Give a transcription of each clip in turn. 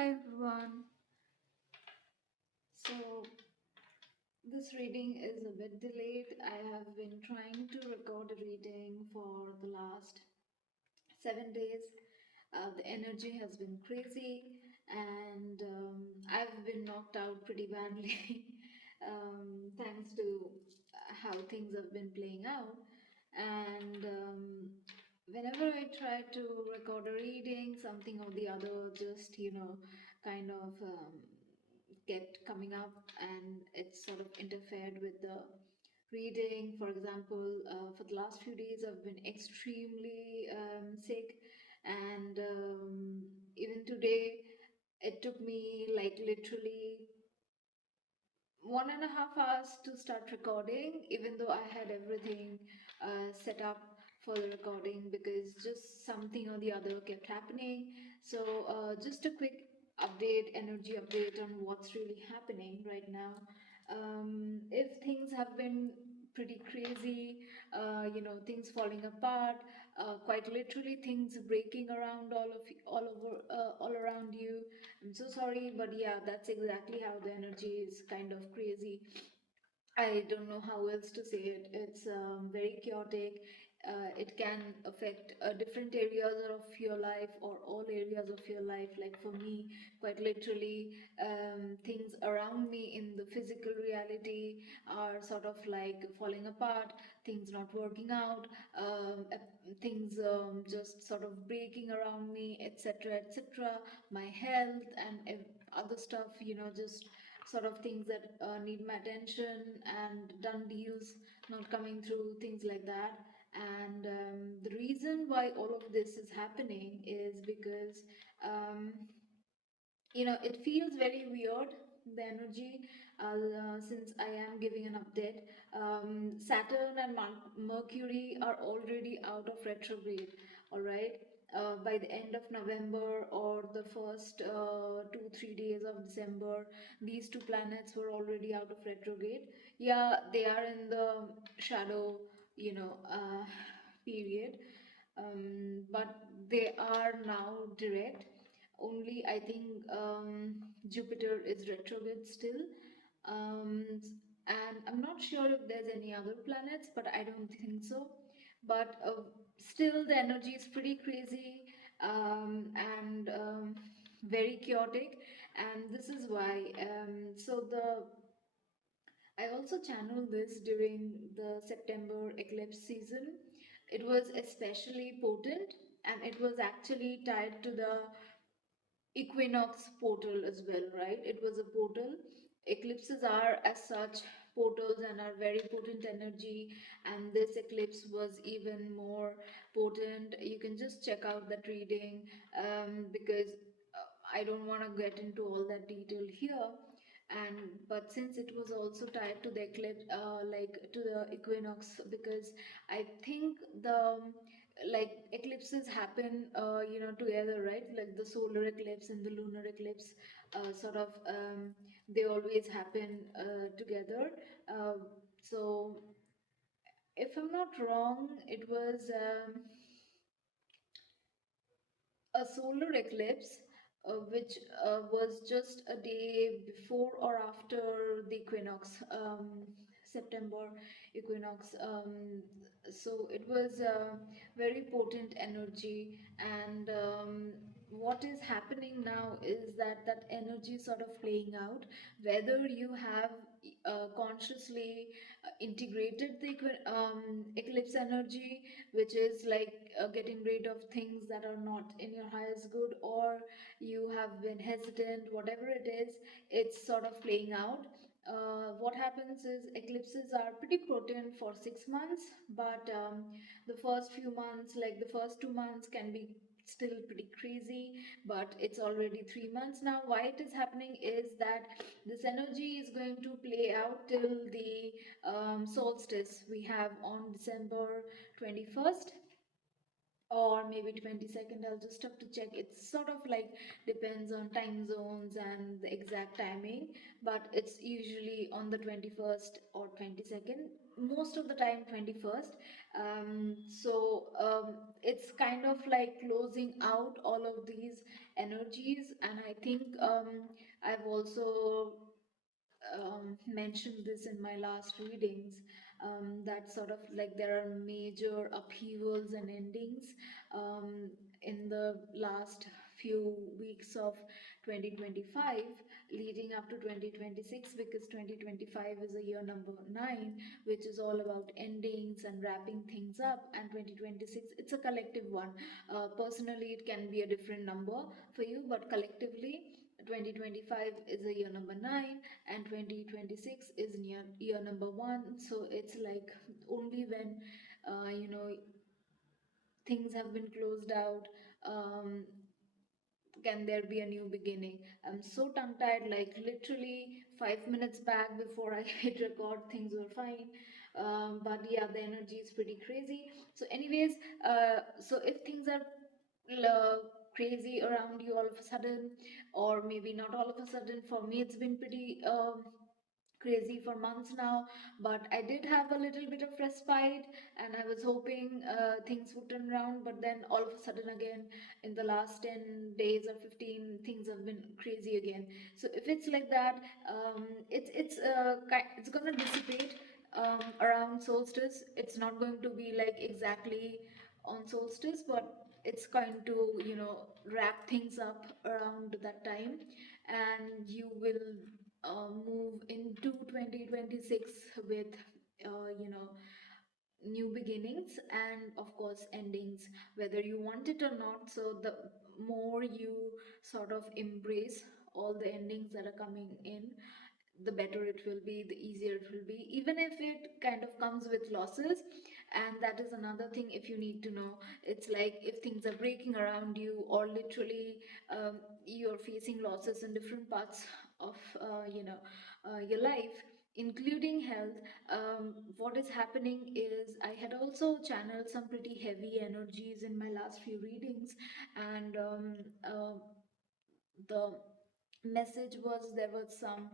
Hi everyone. So this reading is a bit delayed. I have been trying to record a reading for the last 7 days. The energy has been crazy, and I've been knocked out pretty badly, thanks to how things have been playing out. And whenever I try to record a reading, something or the other just, kind of kept coming up, and it sort of interfered with the reading. For example, for the last few days, I've been extremely sick, and even today, it took me like literally 1.5 hours to start recording, even though I had everything set up for the recording, because just something or the other kept happening. So, just a quick update, energy update on what's really happening right now. If things have been pretty crazy, things falling apart, quite literally things breaking around all over, all around you. I'm so sorry, but yeah, that's exactly how the energy is kind of crazy. I don't know how else to say it. It's very chaotic. It can affect different areas of your life or all areas of your life. Like for me, quite literally, things around me in the physical reality are sort of like falling apart, things not working out, things just sort of breaking around me, etc., etc. My health and other stuff, just sort of things that need my attention, and done deals not coming through, things like that. And the reason why all of this is happening is because um, it feels very weird, the energy, since I am giving an update. Saturn and Mercury are already out of retrograde, all right. By the end of November or the first 2-3 days of December, these two planets were already out of retrograde. Yeah, they are in the shadow, period, but they are now direct. Only I think Jupiter is retrograde still, um, and I'm not sure if there's any other planets, but I don't think so. But still, the energy is pretty crazy, and very chaotic, and this is why. So the I also channeled this during the September eclipse season. It was especially potent, and it was actually tied to the equinox portal as well, right? It was a portal. Eclipses are as such portals and are very potent energy, and this eclipse was even more potent. You can just check out that reading, because I don't want to get into all that detail here. And but since it was also tied to the eclipse, like to the equinox, because I think the like eclipses happen together, right? Like the solar eclipse and the lunar eclipse, sort of, they always happen together. So if I'm not wrong, it was a solar eclipse, which was just a day before or after the equinox, September equinox. So it was very potent energy, and what is happening now is that that energy is sort of playing out, whether you have consciously integrated the eclipse energy, which is like getting rid of things that are not in your highest good, or you have been hesitant, whatever it is, it's sort of playing out. What happens is eclipses are pretty potent for 6 months, but the first few months, like the first 2 months, can be still pretty crazy, but it's already 3 months now. Why it is happening is that this energy is going to play out till the solstice we have on December 21st. or maybe 22nd. I'll just have to check. It's sort of like depends on time zones and the exact timing, but it's usually on the 21st or 22nd, most of the time 21st. So it's kind of like closing out all of these energies. And I think I've also mentioned this in my last readings, that sort of like there are major upheavals and endings in the last few weeks of 2025 leading up to 2026, because 2025 is a year number 9, which is all about endings and wrapping things up, and 2026 it's a collective one. Personally it can be a different number for you, but collectively 2025 is a year number 9 and 2026 is year number 1. So it's like only when things have been closed out, um, can there be a new beginning. I'm so tongue tied, like literally 5 minutes back before I hit record things were fine. But yeah, the energy is pretty crazy. So anyways, so if things are crazy around you all of a sudden, or maybe not all of a sudden, for me it's been pretty crazy for months now, but I did have a little bit of respite, and I was hoping things would turn around. But then all of a sudden again, in the last 10 days or 15, things have been crazy again. So if it's like that, it's gonna dissipate around solstice. It's not going to be like exactly on solstice, but it's going to wrap things up around that time, and you will move into 2026 with new beginnings and of course endings, whether you want it or not. So the more you sort of embrace all the endings that are coming in, the better it will be, the easier it will be, even if it kind of comes with losses. And that is another thing, if you need to know. It's like if things are breaking around you, or literally you're facing losses in different parts of your life, including health. What is happening is I had also channeled some pretty heavy energies in my last few readings, and the message was there was some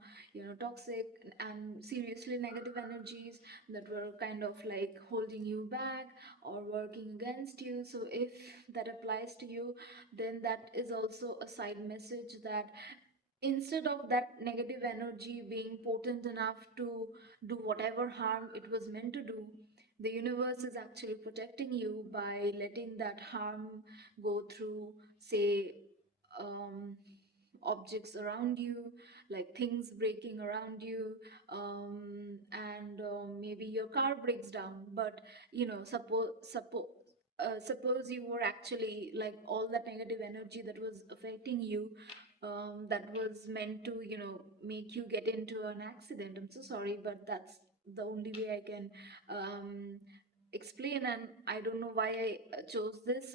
toxic and seriously negative energies that were kind of like holding you back or working against you. So if that applies to you, then that is also a side message that instead of that negative energy being potent enough to do whatever harm it was meant to do, the universe is actually protecting you by letting that harm go through, say, um, objects around you, like things breaking around you, and maybe your car breaks down. But suppose you were actually like all that negative energy that was affecting you, that was meant to make you get into an accident. I'm so sorry, but that's the only way I can explain. And I don't know why I chose this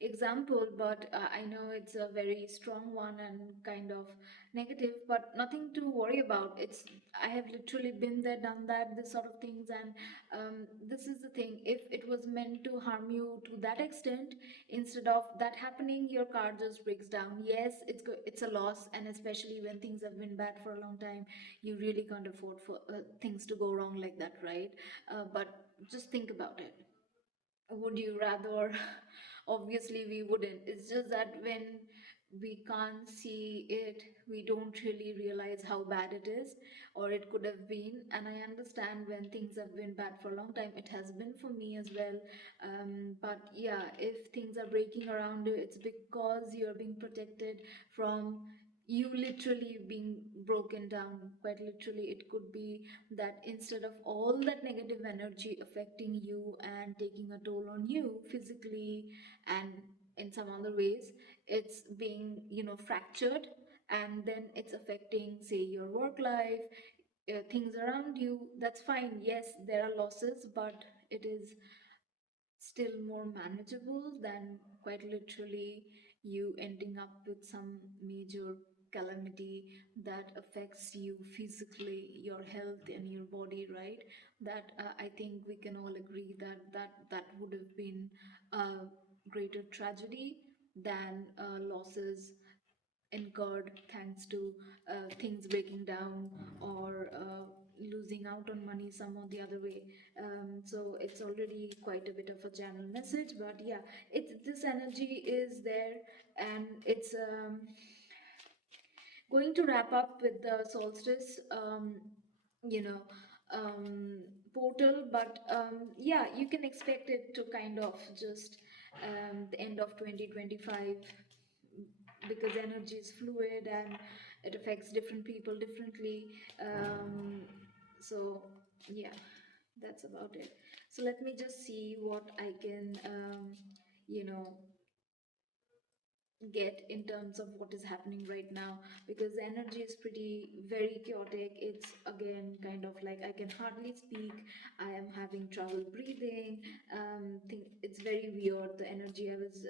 example, but I know it's a very strong one and kind of negative, but nothing to worry about. It's I have literally been there, done that, this sort of things. And this is the thing: if it was meant to harm you to that extent, instead of that happening, your car just breaks down. Yes, it's a loss, and especially when things have been bad for a long time, you really can't afford for things to go wrong like that, right? But just think about it. Would you rather? Obviously we wouldn't. It's just that when we can't see it, we don't really realize how bad it is, or it could have been. And I understand when things have been bad for a long time, it has been for me as well. But yeah, if things are breaking around you, it's because you're being protected from you literally being broken down. Quite literally, it could be that instead of all that negative energy affecting you and taking a toll on you physically and in some other ways, it's being fractured, and then it's affecting, say, your work life, things around you. That's fine. Yes, there are losses, but it is still more manageable than quite literally you ending up with some major calamity that affects you physically, your health and your body, right? That I think we can all agree that that would have been a greater tragedy than losses incurred thanks to things breaking down or losing out on money some or the other way. So it's already quite a bit of a channel message, but yeah, it's this energy is there, and it's going to wrap up with the solstice, you know, um, portal. But yeah, you can expect it to kind of just the end of 2025, because energy is fluid and it affects different people differently. So yeah, that's about it. So let me just see what I can, you know, get in terms of what is happening right now, because the energy is pretty very chaotic. It's again kind of like I can hardly speak, I am having trouble breathing. Think it's very weird, the energy I was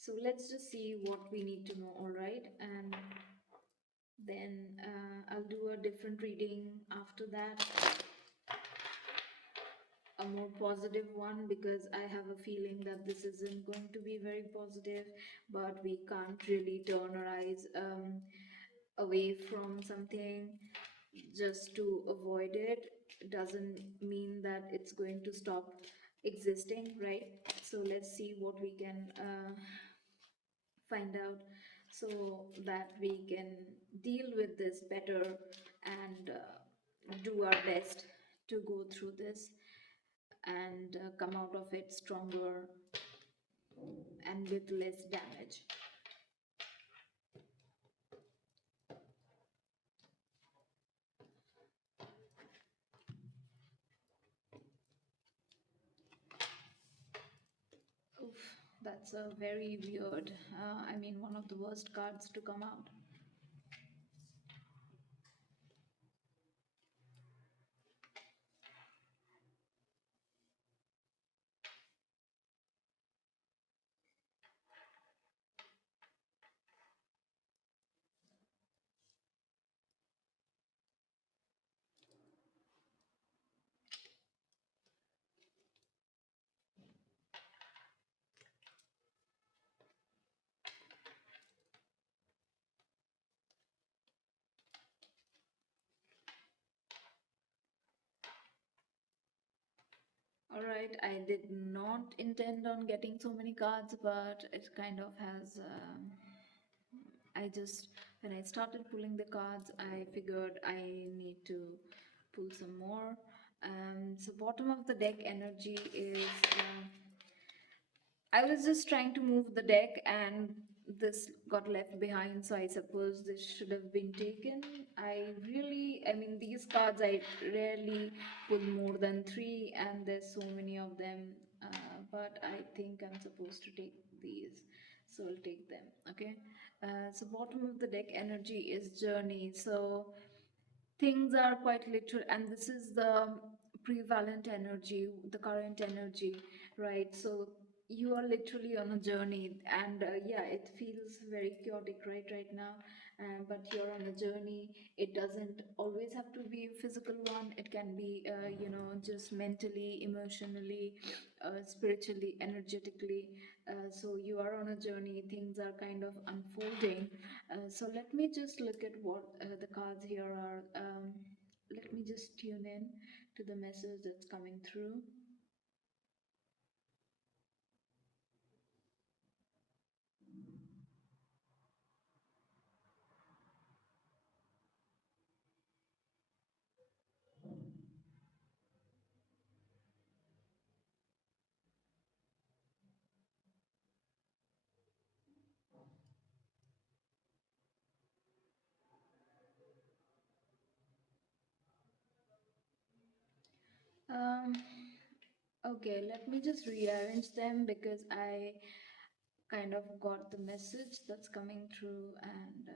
so let's just see what we need to know, all right? And then I'll do a different reading after that, a more positive one, because I have a feeling that this isn't going to be very positive, but we can't really turn our eyes away from something just to avoid it. Doesn't mean that it's going to stop existing, right? So let's see what we can find out, so that we can deal with this better and do our best to go through this and come out of it stronger and with less damage. Oof, that's a very weird, I mean, one of the worst cards to come out. All right, I did not intend on getting so many cards, but it kind of has. I just, when I started pulling the cards, I figured I need to pull some more. So, bottom of the deck energy is. I was just trying to move the deck and this got left behind, so I suppose this should have been taken. I mean, these cards I rarely pull more than three, and there's so many of them. But I think I'm supposed to take these, so I'll take them. Okay. So, bottom of the deck energy is journey. So, things are quite literal, and this is the prevalent energy, the current energy, right? So you are literally on a journey, and yeah, it feels very chaotic right now, but you're on a journey. It doesn't always have to be a physical one. It can be just mentally, emotionally, spiritually, energetically. So you are on a journey, things are kind of unfolding. So let me just look at what the cards here are. Let me just tune in to the message that's coming through. Um, okay, let me just rearrange them because I kind of got the message that's coming through, and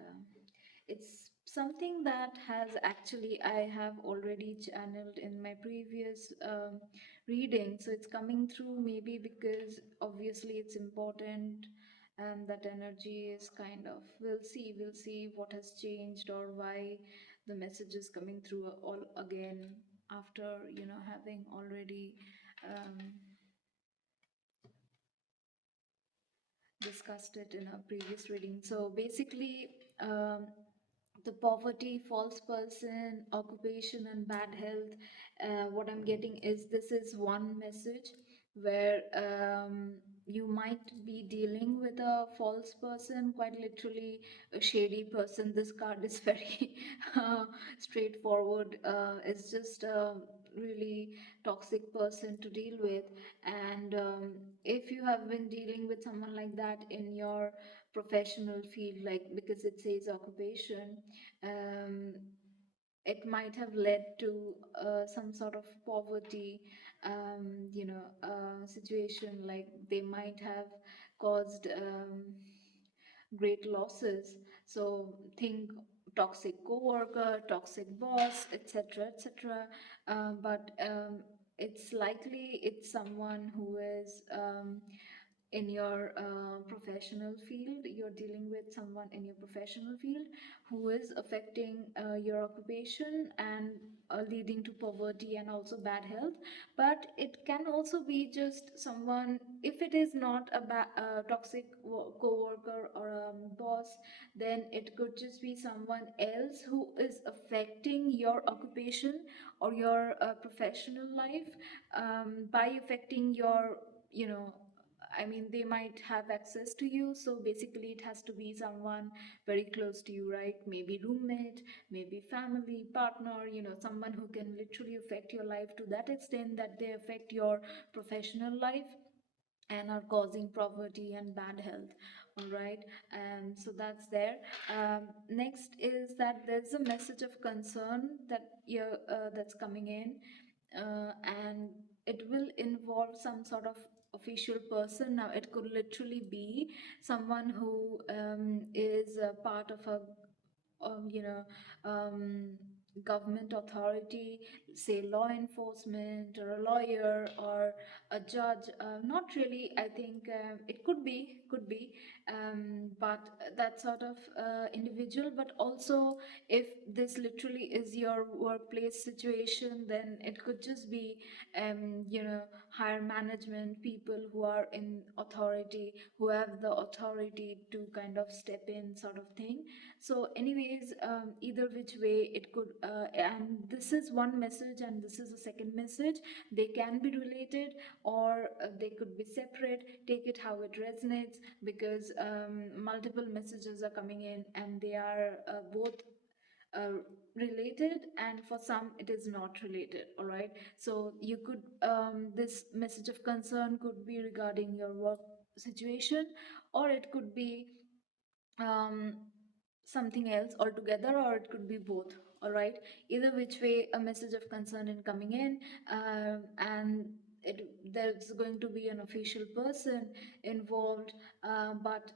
it's something that has actually I have already channeled in my previous reading. So it's coming through maybe because obviously it's important, and that energy is kind of, we'll see what has changed or why the message is coming through all again after having already um, discussed it in a previous reading. So basically, um, the poverty, false person, occupation, and bad health. What I'm getting is this is one message where you might be dealing with a false person, quite literally a shady person. This card is very straightforward. It's just a really toxic person to deal with, and if you have been dealing with someone like that in your professional field, like because it says occupation, um, it might have led to some sort of poverty, situation, like they might have caused great losses. So think toxic coworker, toxic boss, etc., etc. But it's likely it's someone who is in your professional field. You're dealing with someone in your professional field who is affecting your occupation and leading to poverty and also bad health. But it can also be just someone, if it is not a toxic co-worker or a boss, then it could just be someone else who is affecting your occupation or your professional life, by affecting your, you know I mean, they might have access to you. So basically, it has to be someone very close to you, right? Maybe roommate, maybe family, partner, someone who can literally affect your life to that extent that they affect your professional life and are causing poverty and bad health. All right. So that's there. Next is that there's a message of concern that's coming in, and it will involve some sort of official person. Now it could literally be someone who is a part of a um, you know um, government authority, say law enforcement or a lawyer or a judge. Not really, I think it could be but that sort of individual. But also, if this literally is your workplace situation, then it could just be higher management people who are in authority, who have the authority to kind of step in, sort of thing. So anyways, either which way it could, and this is one message and this is a second message. They can be related, or they could be separate. Take it how it resonates, because multiple messages are coming in and they are both uh, related, and for some it is not related. All right. So you could, this message of concern could be regarding your work situation, or it could be um, something else altogether, or it could be both. All right. Either which way, a message of concern in coming in, and there's going to be an official person involved, but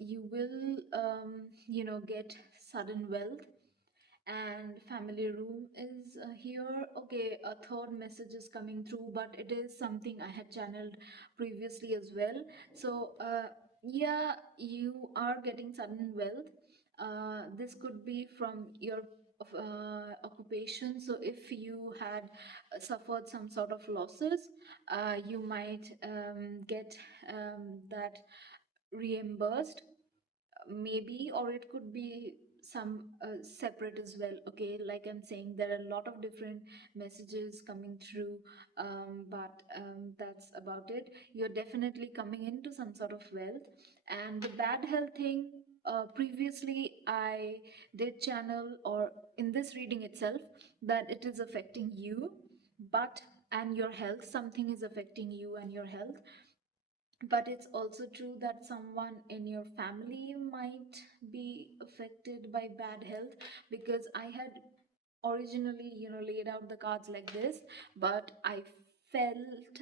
you will get sudden wealth, and family room is here. Okay, a third message is coming through, but it is something I had channeled previously as well. So yeah, you are getting sudden wealth. This could be from your occupation. So if you had suffered some sort of losses, you might get that reimbursed, maybe. Or it could be some separate as well. Okay, like I'm saying, there are a lot of different messages coming through, but that's about it. You're definitely coming into some sort of wealth. And the bad health thing, previously I did channel, or in this reading itself, that it is affecting you, but and your health, something is affecting you and your health. But it's also true that someone in your family might be affected by bad health, because I had originally laid out the cards like this, but I felt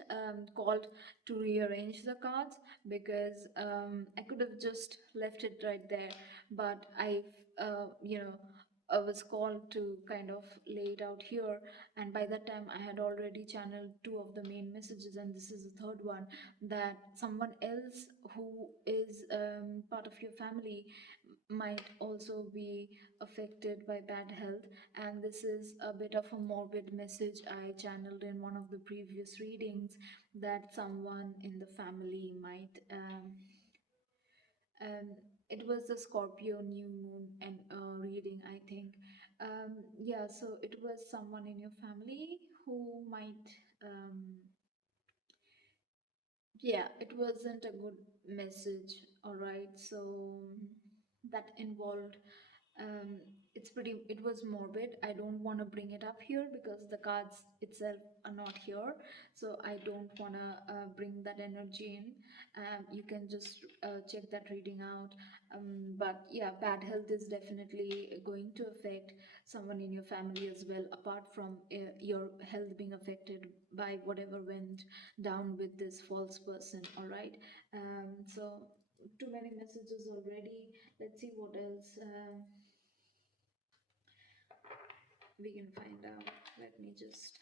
called to rearrange the cards, because I could have just left it right there. But I, uh, you know I was called to kind of lay it out here, and by that time I had already channeled two of the main messages, and this is the third one, that someone else who is part of your family might also be affected by bad health. And this is a bit of a morbid message I channeled in one of the previous readings, that someone in the family might um, it was the Scorpio new moon and reading, I think. Yeah, so it was someone in your family who might, yeah, it wasn't a good message, all right. So that involved, um, it was morbid. I don't want to bring it up here because the cards itself are not here, so I don't want to bring that energy in. You can just check that reading out. But yeah, bad health is definitely going to affect someone in your family as well, apart from your health being affected by whatever went down with this false person, all right. So too many messages already. Let's see what else we can find out. Let me just.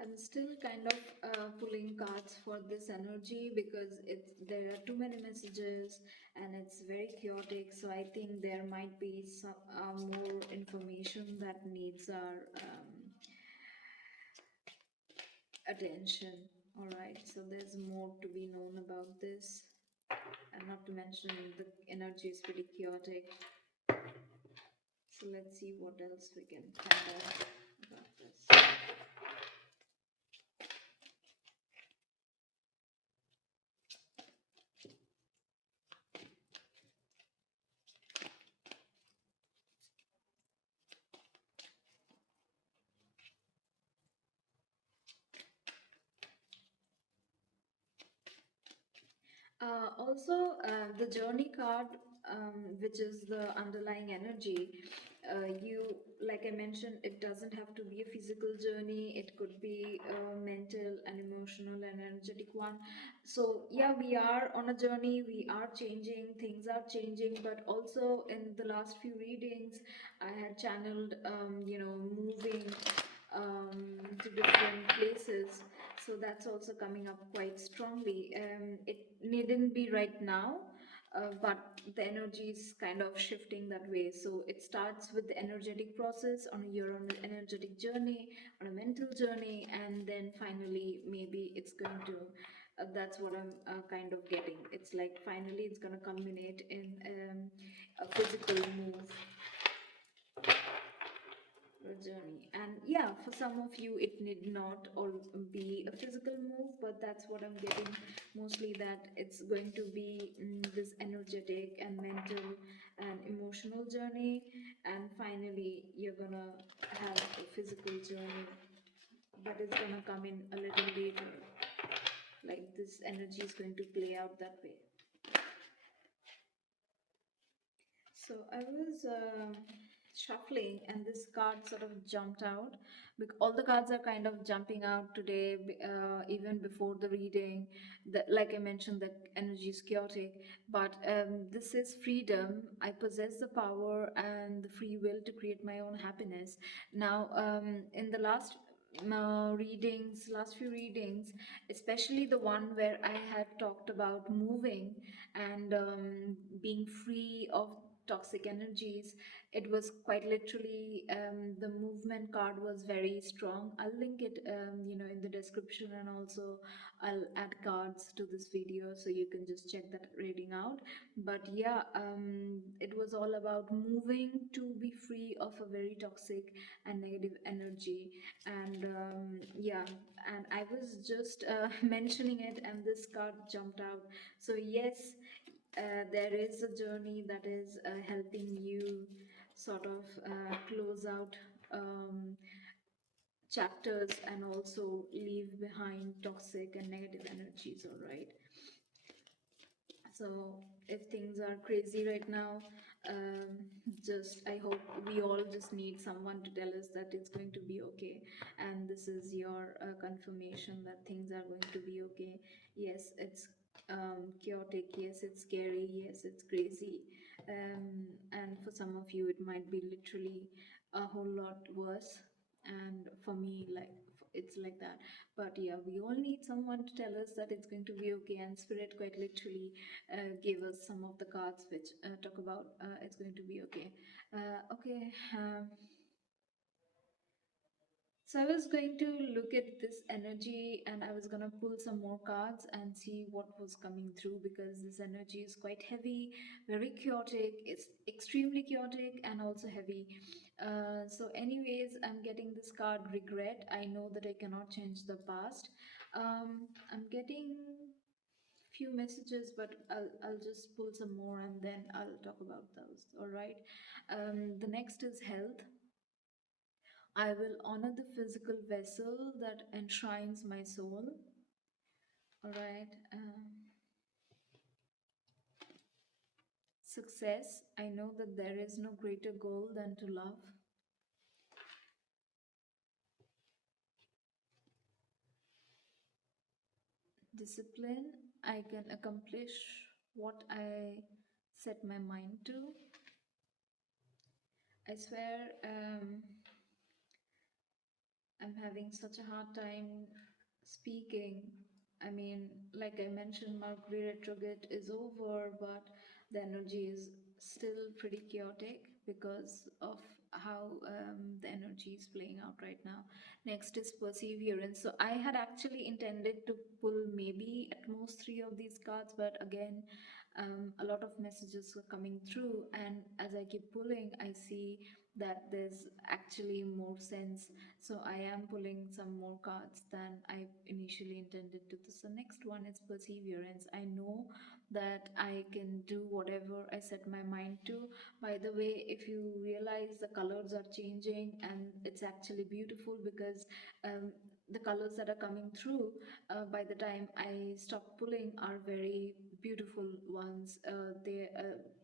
I'm still kind of pulling cards for this energy because there are too many messages and it's very chaotic. So I think there might be some more information that needs our attention. All right, so there's more to be known about this, and not to mention the energy is pretty chaotic. So let's see what else we can find out about this. Also, the journey card, which is the underlying energy, you, like I mentioned, it doesn't have to be a physical journey. It could be a mental and emotional and energetic one. So, yeah, we are on a journey. We are changing. Things are changing. But also, in the last few readings, I had channeled, moving to different places, so that's also coming up quite strongly. It needn't be right now, but the energy is kind of shifting that way. So it starts with the energetic process, on you're on an energetic journey, on a mental journey, and then finally maybe it's going to that's what I'm kind of getting. It's like finally it's going to culminate in a physical move journey. And yeah, for some of you it need not all be a physical move, but that's what I'm getting mostly, that it's going to be this energetic and mental and emotional journey, and finally you're gonna have a physical journey, but it's gonna come in a little later. Like this energy is going to play out that way. So I was shuffling, and this card sort of jumped out. All the cards are kind of jumping out today, even before the reading. Like I mentioned, the energy is chaotic, but this is freedom. I possess the power and the free will to create my own happiness. Now, in the last few readings, especially the one where I had talked about moving and being free of toxic energies. It was quite literally, the movement card was very strong. I'll link it, in the description, and also I'll add cards to this video so you can just check that reading out. But yeah, it was all about moving to be free of a very toxic and negative energy. And yeah, and I was just mentioning it, and this card jumped out. So yes, there is a journey that is helping you sort of close out chapters and also leave behind toxic and negative energies, all right? So if things are crazy right now, um, just I hope we all just need someone to tell us that it's going to be okay, and this is your confirmation that things are going to be okay. Yes, it's chaotic. Yes, it's scary. Yes, it's crazy. And for some of you, it might be literally a whole lot worse. And for me, like it's like that. But yeah, we all need someone to tell us that it's going to be okay, and spirit quite literally gave us some of the cards which talk about it's going to be okay. Okay. So I was going to look at this energy, and I was going to pull some more cards and see what was coming through, because this energy is quite heavy, very chaotic. It's extremely chaotic and also heavy. So anyways, I'm getting this card regret. I know that I cannot change the past. I'm getting few messages, but I'll just pull some more and then I'll talk about those. All right. The next is health. I will honor the physical vessel that enshrines my soul. All right. Success. I know that there is no greater goal than to love. Discipline. I can accomplish what I set my mind to. I swear, I'm having such a hard time speaking. I mean, like I mentioned, Mercury retrograde is over, but the energy is still pretty chaotic because of how the energy is playing out right now. Next is perseverance. So I had actually intended to pull maybe at most three of these cards, but again, a lot of messages were coming through, and as I keep pulling, I see that there's actually more sense. So I am pulling some more cards than I initially intended to. So next one is perseverance. I know that I can do whatever I set my mind to. By the way, if you realize, the colors are changing and it's actually beautiful, because the colors that are coming through by the time I stop pulling are very beautiful ones.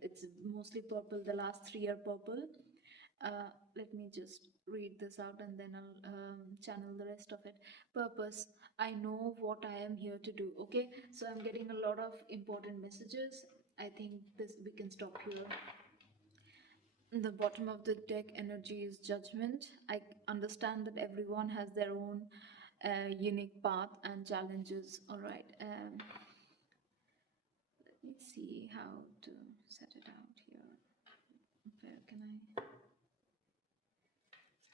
It's mostly purple. The last three are purple. Let me just read this out and then I'll channel the rest of it. Purpose. I know what I am here to do. Okay, so I'm getting a lot of important messages. I think this we can stop here. The bottom of the deck energy is judgment. I understand that everyone has their own unique path and challenges. All right. Let me see how to set it out here. Where can I?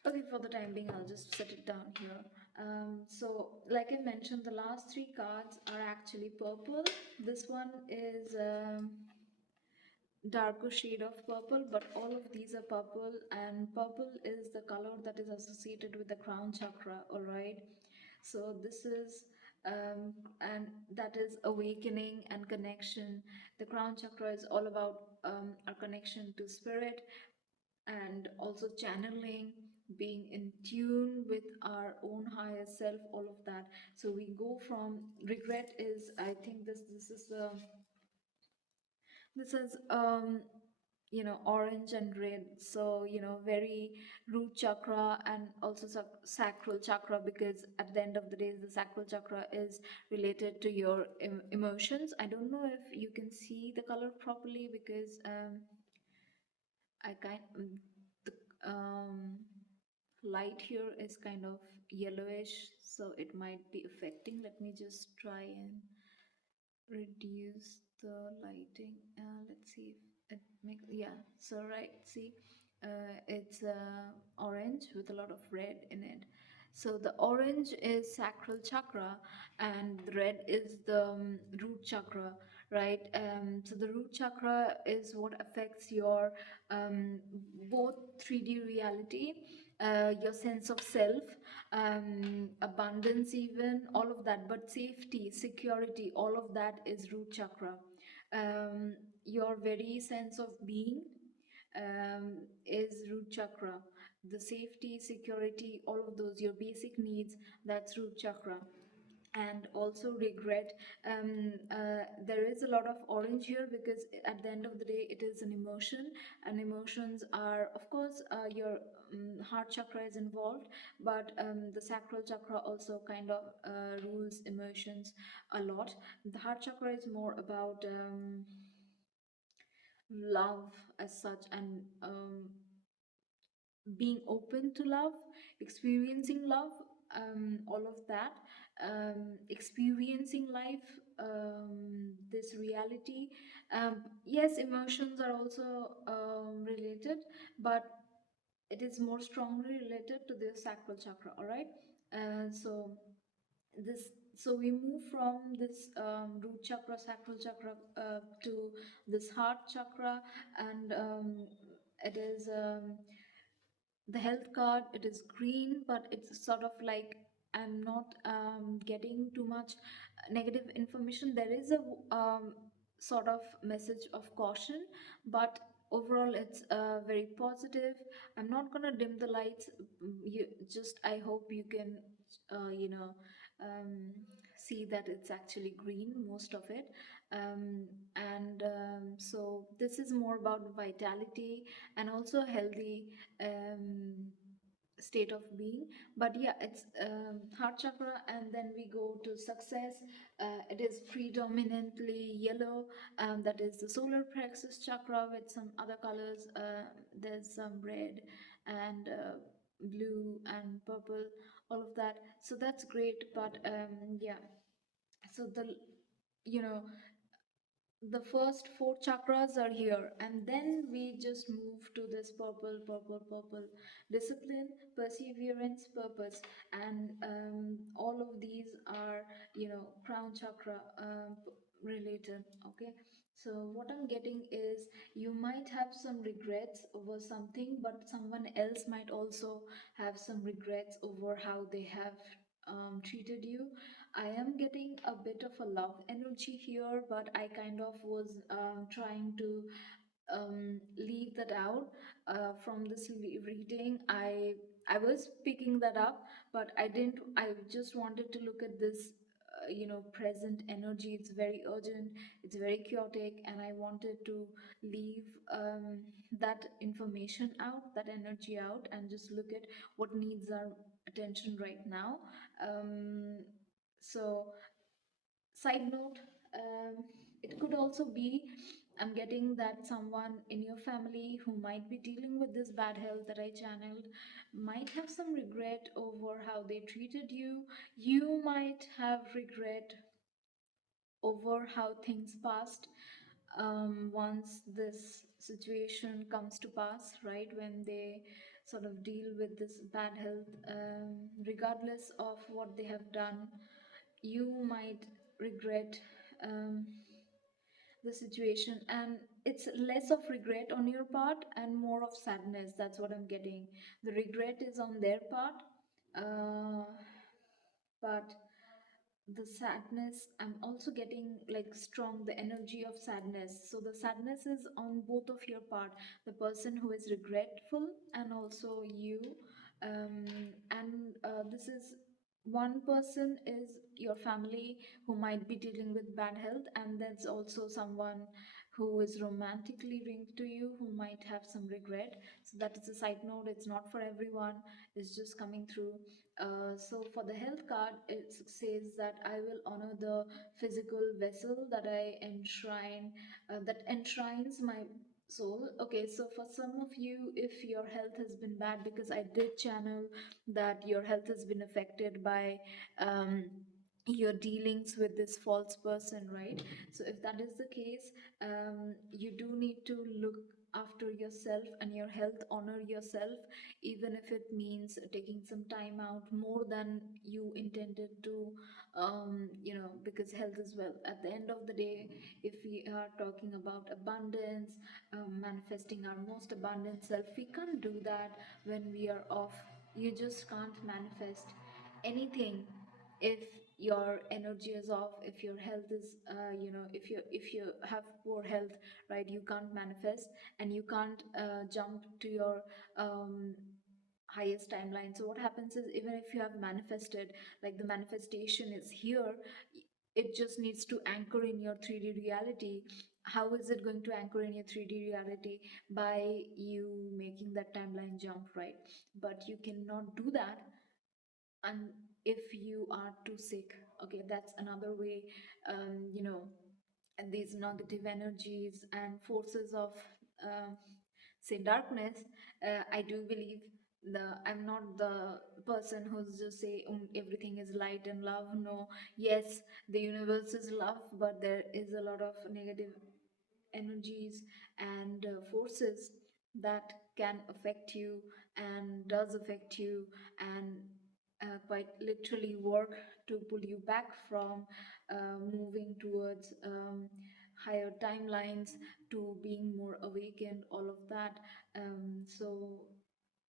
Okay, for the time being, I'll just set it down here. So, like I mentioned, the last three cards are actually purple. This one is darker shade of purple, but all of these are purple, and purple is the color that is associated with the crown chakra. All right. So this is and that is awakening and connection. The crown chakra is all about our connection to spirit, and also channeling, being in tune with our own higher self, all of that. So we go from regret is, I think this is orange and red, so very root chakra, and also sacral chakra, because at the end of the day the sacral chakra is related to your emotions. I don't know if you can see the color properly, because I kind the light here is kind of yellowish, so it might be affecting. Let me just try and reduce the lighting. Let's see It makes, yeah. So right, see, it's orange with a lot of red in it. So the orange is sacral chakra, and the red is the root chakra, right? So the root chakra is what affects your um, both 3D reality, your sense of self, abundance, even all of that. But safety, security, all of that is root chakra. um, your very sense of being is root chakra. The safety, security, all of those, your basic needs, that's root chakra. And also regret. There is a lot of orange here because at the end of the day it is an emotion, and emotions are, of course, your heart chakra is involved, but the sacral chakra also kind of rules emotions a lot. The heart chakra is more about love as such, and being open to love, experiencing love, all of that, experiencing life, this reality. Yes, emotions are also related, but it is more strongly related to the sacral chakra, all right? So this, so we move from this root chakra, sacral chakra, to this heart chakra, and it is the health card. It is green, but it's sort of like, I'm not getting too much negative information. There is a sort of message of caution, but overall it's very positive. I'm not gonna dim the lights. You just, I hope you can you know, um, see that it's actually green, most of it. So this is more about vitality and also healthy um, state of being. But yeah, it's heart chakra, and then we go to success. It is predominantly yellow. That is the solar plexus chakra with some other colors. There's some red and blue and purple, all of that. So that's great. But yeah, so the, you know, the first four chakras are here, and then we just move to this purple, purple, purple: discipline, perseverance, purpose. And all of these are, you know, crown chakra related. Okay, so what I'm getting is, you might have some regrets over something, but someone else might also have some regrets over how they have treated you. I am getting a bit of a love energy here, but I kind of was trying to leave that out from this reading. I was picking that up, but I didn't. I just wanted to look at this. Present energy. It's very urgent. It's very chaotic, and I wanted to leave that information out, that energy out, and just look at what needs our attention right now. Um, so, side note, it could also be, I'm getting that someone in your family who might be dealing with this bad health that I channeled might have some regret over how they treated you. You might have regret over how things passed once this situation comes to pass, right? When they sort of deal with this bad health, regardless of what they have done, you might regret um, the situation, and it's less of regret on your part and more of sadness. That's what I'm getting. The regret is on their part, uh, but the sadness, I'm also getting like strong, the energy of sadness. So the sadness is on both of your part, the person who is regretful and also you. And This is, one person is your family who might be dealing with bad health, and there's also someone who is romantically linked to you who might have some regret. So that is a side note. It's not for everyone, it's just coming through. So for the health card, it says that I will honor the physical vessel that I enshrine, that enshrines my soul. Okay, so for some of you, if your health has been bad, because I did channel that your health has been affected by your dealings with this false person, right? So if that is the case, you do need to look after yourself and your health, honor yourself, even if it means taking some time out more than you intended to, because health is well. At the end of the day, if we are talking about abundance, manifesting our most abundant self, we can't do that when we are off. You just can't manifest anything if your energy is off, if your health is if you have poor health, right? You can't manifest, and you can't jump to your um, highest timeline. So what happens is, even if you have manifested, like the manifestation is here, it just needs to anchor in your 3D reality. How is it going to anchor in your 3D reality? By you making that timeline jump, right? But you cannot do that and if you are too sick. Okay, that's another way. And these negative energies and forces of say darkness, I do believe, I'm not the person who's just say everything is light and love. No, yes, the universe is love, but there is a lot of negative energies and forces that can affect you and does affect you, and quite literally work to pull you back from moving towards higher timelines, to being more awakened, all of that. So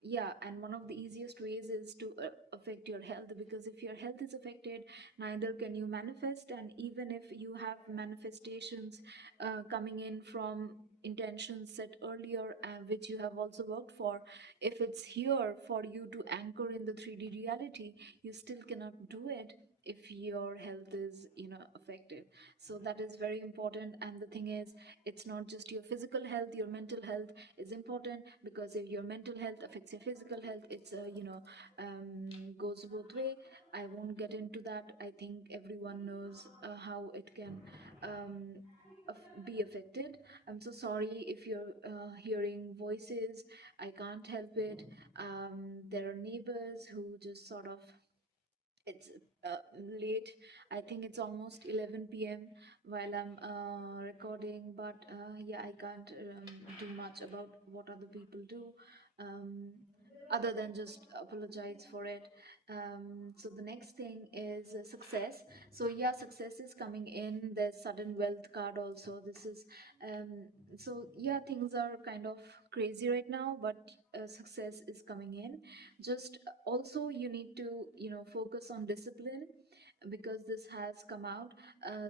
yeah, and one of the easiest ways is to affect your health, because if your health is affected, neither can you manifest. And even if you have manifestations coming in from intentions set earlier, which you have also worked for, if it's here for you to anchor in the 3D reality, you still cannot do it if your health is affected. So that is very important. And the thing is, it's not just your physical health, your mental health is important, because if your mental health affects your physical health, it's goes both way. I won't get into that. I think everyone knows how it can um, be affected. I'm so sorry if you're hearing voices. I can't help it. There are neighbors who just sort of, it's late. I think it's almost 11 p.m. while I'm recording, but yeah, I can't do much about what other people do, um, other than just apologize for it. So the next thing is success. So yeah, success is coming in. There's sudden wealth card also. This is so yeah, things are kind of crazy right now, but success is coming in. Just also you need to focus on discipline, because this has come out.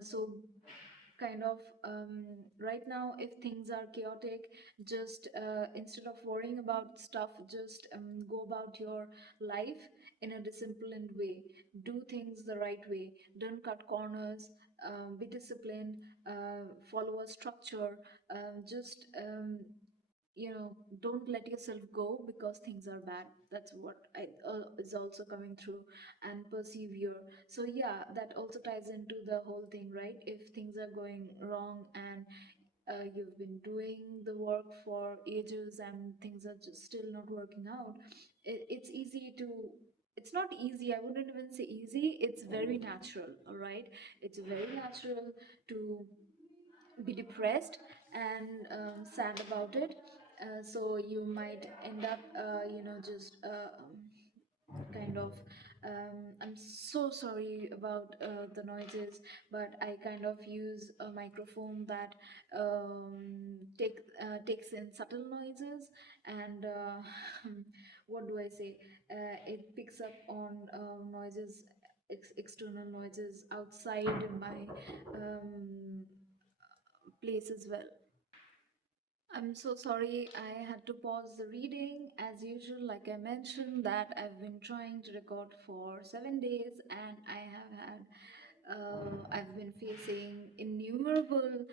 So kind of right now, if things are chaotic, just instead of worrying about stuff, just go about your life in a disciplined way. Do things the right way, don't cut corners. Be disciplined, follow a structure. Just don't let yourself go because things are bad. That's what is also coming through. And persevere. So yeah, that also ties into the whole thing, right? If things are going wrong, and you've been doing the work for ages and things are just still not working out, it's easy to, it's not easy, I wouldn't even say easy, it's very natural. All right, it's very natural to be depressed and sad about it. So you might end up just kind of I'm so sorry about the noises, but I kind of use a microphone that takes in subtle noises, and what do I say, it picks up on noises, external noises outside my um, place as well. I'm so sorry, I had to pause the reading. As usual, like I mentioned, that I've been trying to record for 7 days, and I've been facing innumerable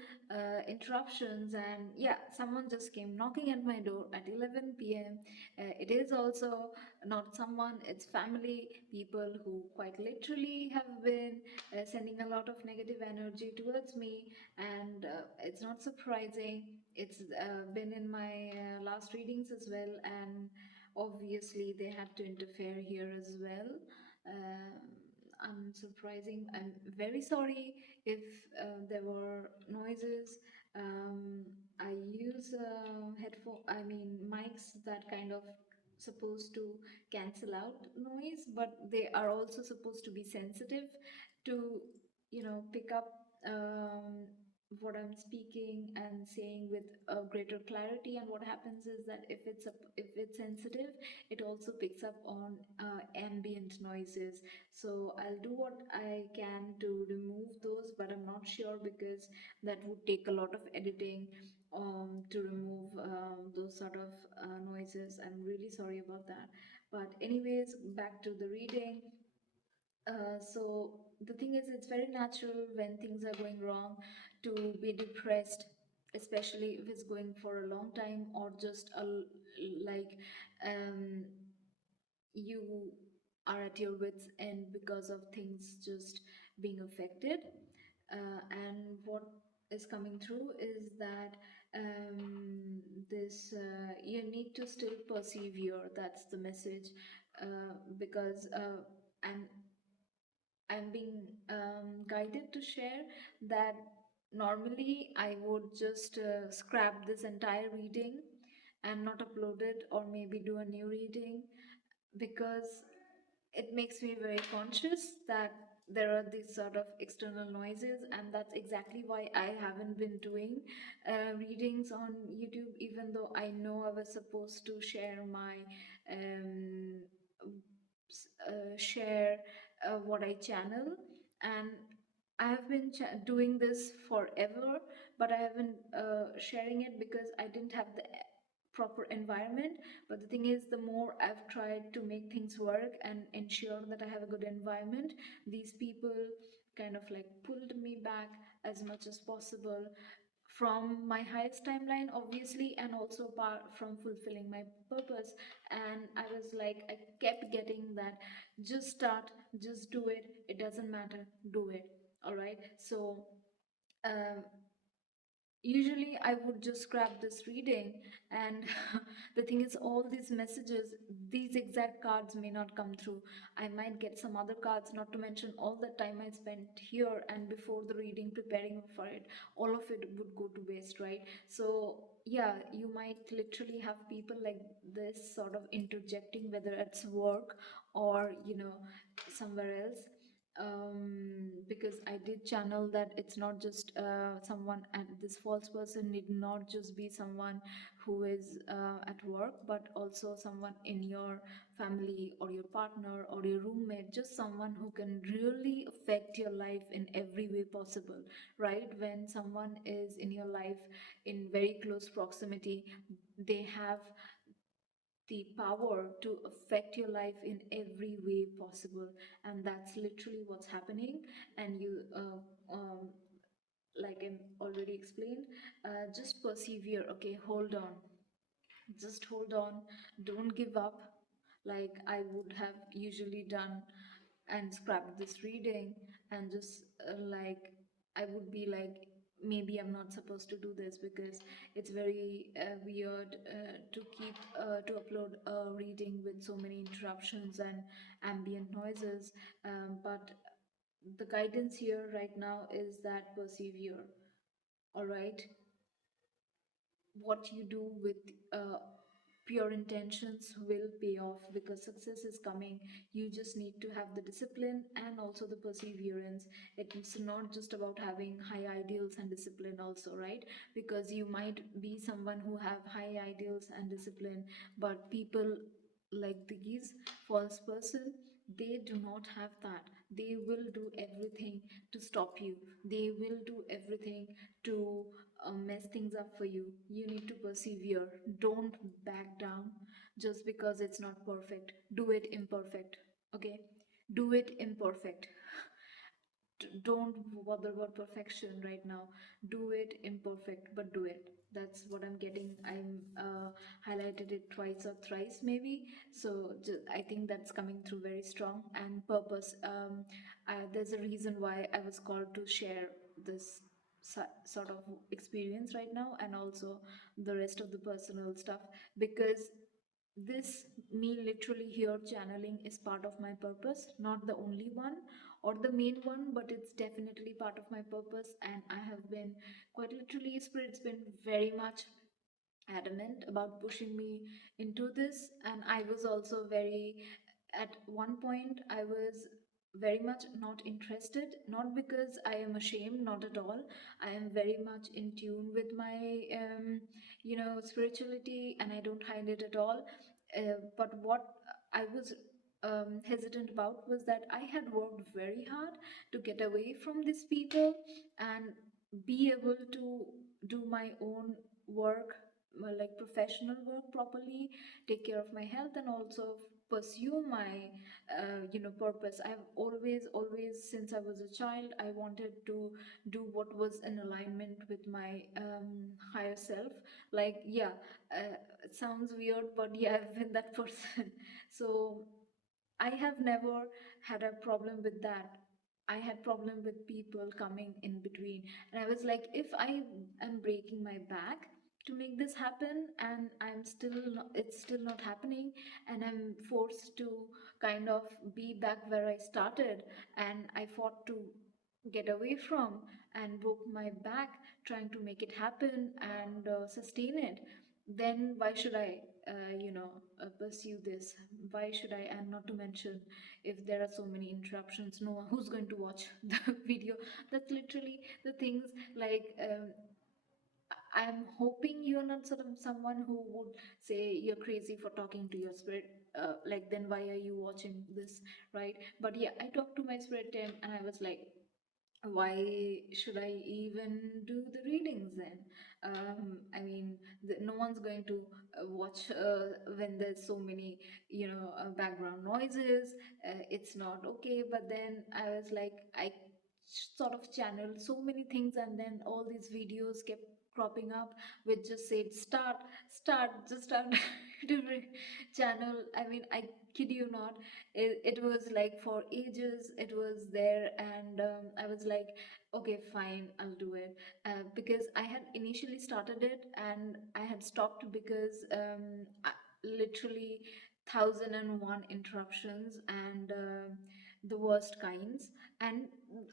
interruptions. And yeah, someone just came knocking at my door at 11 p.m. It is also not someone, it's family, people who quite literally have been sending a lot of negative energy towards me, and it's not surprising. It's been in my last readings as well, and obviously they had to interfere here as well. unsurprising. I'm very sorry if there were noises. Um, I use headphone, I mean mics that kind of supposed to cancel out noise, but they are also supposed to be sensitive to, pick up what I'm speaking and saying with a greater clarity. And what happens is that if it's sensitive, it also picks up on ambient noises. So I'll do what I can to remove those, but I'm not sure because that would take a lot of editing to remove those sort of noises. I'm really sorry about that. But anyways, back to the reading. So the thing is, it's very natural when things are going wrong to be depressed, especially if it's going for a long time or just like um, you are at your wits' end because of things just being affected. And what is coming through is that this you need to still persevere. That's the message, because and I'm being guided to share that normally I would just scrap this entire reading and not upload it, or maybe do a new reading, because it makes me very conscious that there are these sort of external noises, and that's exactly why I haven't been doing readings on YouTube, even though I know I was supposed to share my um, share what I channel. And I have been doing this forever, but I haven't sharing it because I didn't have the proper environment. But the thing is, the more I've tried to make things work and ensure that I have a good environment, these people kind of like pulled me back as much as possible from my highest timeline, obviously, and also apart from fulfilling my purpose. And I was like, I kept getting that, just start, just do it, it doesn't matter, do it. All right. So um, usually I would just grab this reading, and the thing is, all these messages, these exact cards may not come through. I might get some other cards, not to mention all the time I spent here and before the reading preparing for it. All of it would go to waste, right? So yeah, you might literally have people like this sort of interjecting, whether it's work or somewhere else. Because I did channel that it's not just someone, and this false person need not just be someone who is at work, but also someone in your family or your partner or your roommate, just someone who can really affect your life in every way possible, right? When someone is in your life in very close proximity, they have the power to affect your life in every way possible. And that's literally what's happening. And you like I already explained, just persevere. Okay, hold on, just hold on, don't give up like I would have usually done, and scrap this reading. And just like I would be like, maybe I'm not supposed to do this because it's very weird to keep to upload a reading with so many interruptions and ambient noises. But the guidance here right now is that persevere. All right, what you do with uh, pure intentions will pay off, because success is coming. You just need to have the discipline and also the perseverance. It's not just about having high ideals and discipline also, right? Because you might be someone who have high ideals and discipline, but people like these false person, they do not have that. They will do everything to stop you. They will do everything to mess things up for you. You need to persevere. Don't back down just because it's not perfect. Do it imperfect. Okay? Do it imperfect. Don't bother about perfection right now. Do it imperfect, but do it. That's what I'm getting. I'm highlighted it twice or thrice maybe. So I think that's coming through very strong. And purpose. There's a reason why I was called to share this sort of experience right now, and also the rest of the personal stuff, because this, me literally here channeling, is part of my purpose, not the only one. or the main one, but it's definitely part of my purpose. And I have been quite literally, spirit's been very much adamant about pushing me into this. And I was also very, at one point I was very much not interested, not because I am ashamed, not at all. I am very much in tune with my spirituality, and I don't hide it at all. But what I was hesitant about was that I had worked very hard to get away from these people and be able to do my own work, like professional work properly, take care of my health, and also pursue my purpose. I've always, since I was a child, I wanted to do what was in alignment with my higher self. Like, yeah, it sounds weird, but yeah, I've been that person. So I have never had a problem with that. I had problem with people coming in between, and I was like, if I am breaking my back to make this happen, and it's still not happening, and I'm forced to kind of be back where I started, and I fought to get away from and broke my back trying to make it happen and sustain it, then why should I pursue this? Why should I? And not to mention, if there are so many interruptions, no one who's going to watch the video. That's literally the things. Like, I'm hoping you're not sort of someone who would say you're crazy for talking to your spirit. Like, then why are you watching this, right? But yeah, I talked to my spirit team, and I was like, why should I even do the readings then? I mean, no one's going to watch when there's so many, background noises. It's not okay. But then I was like, I sort of channeled so many things, and then all these videos kept cropping up which just said start, just start different channel. I mean, I kid you not, it was like for ages it was there, and I was like, okay, fine, I'll do it, because I had initially started it and I had stopped because literally 1001 interruptions, and the worst kinds. And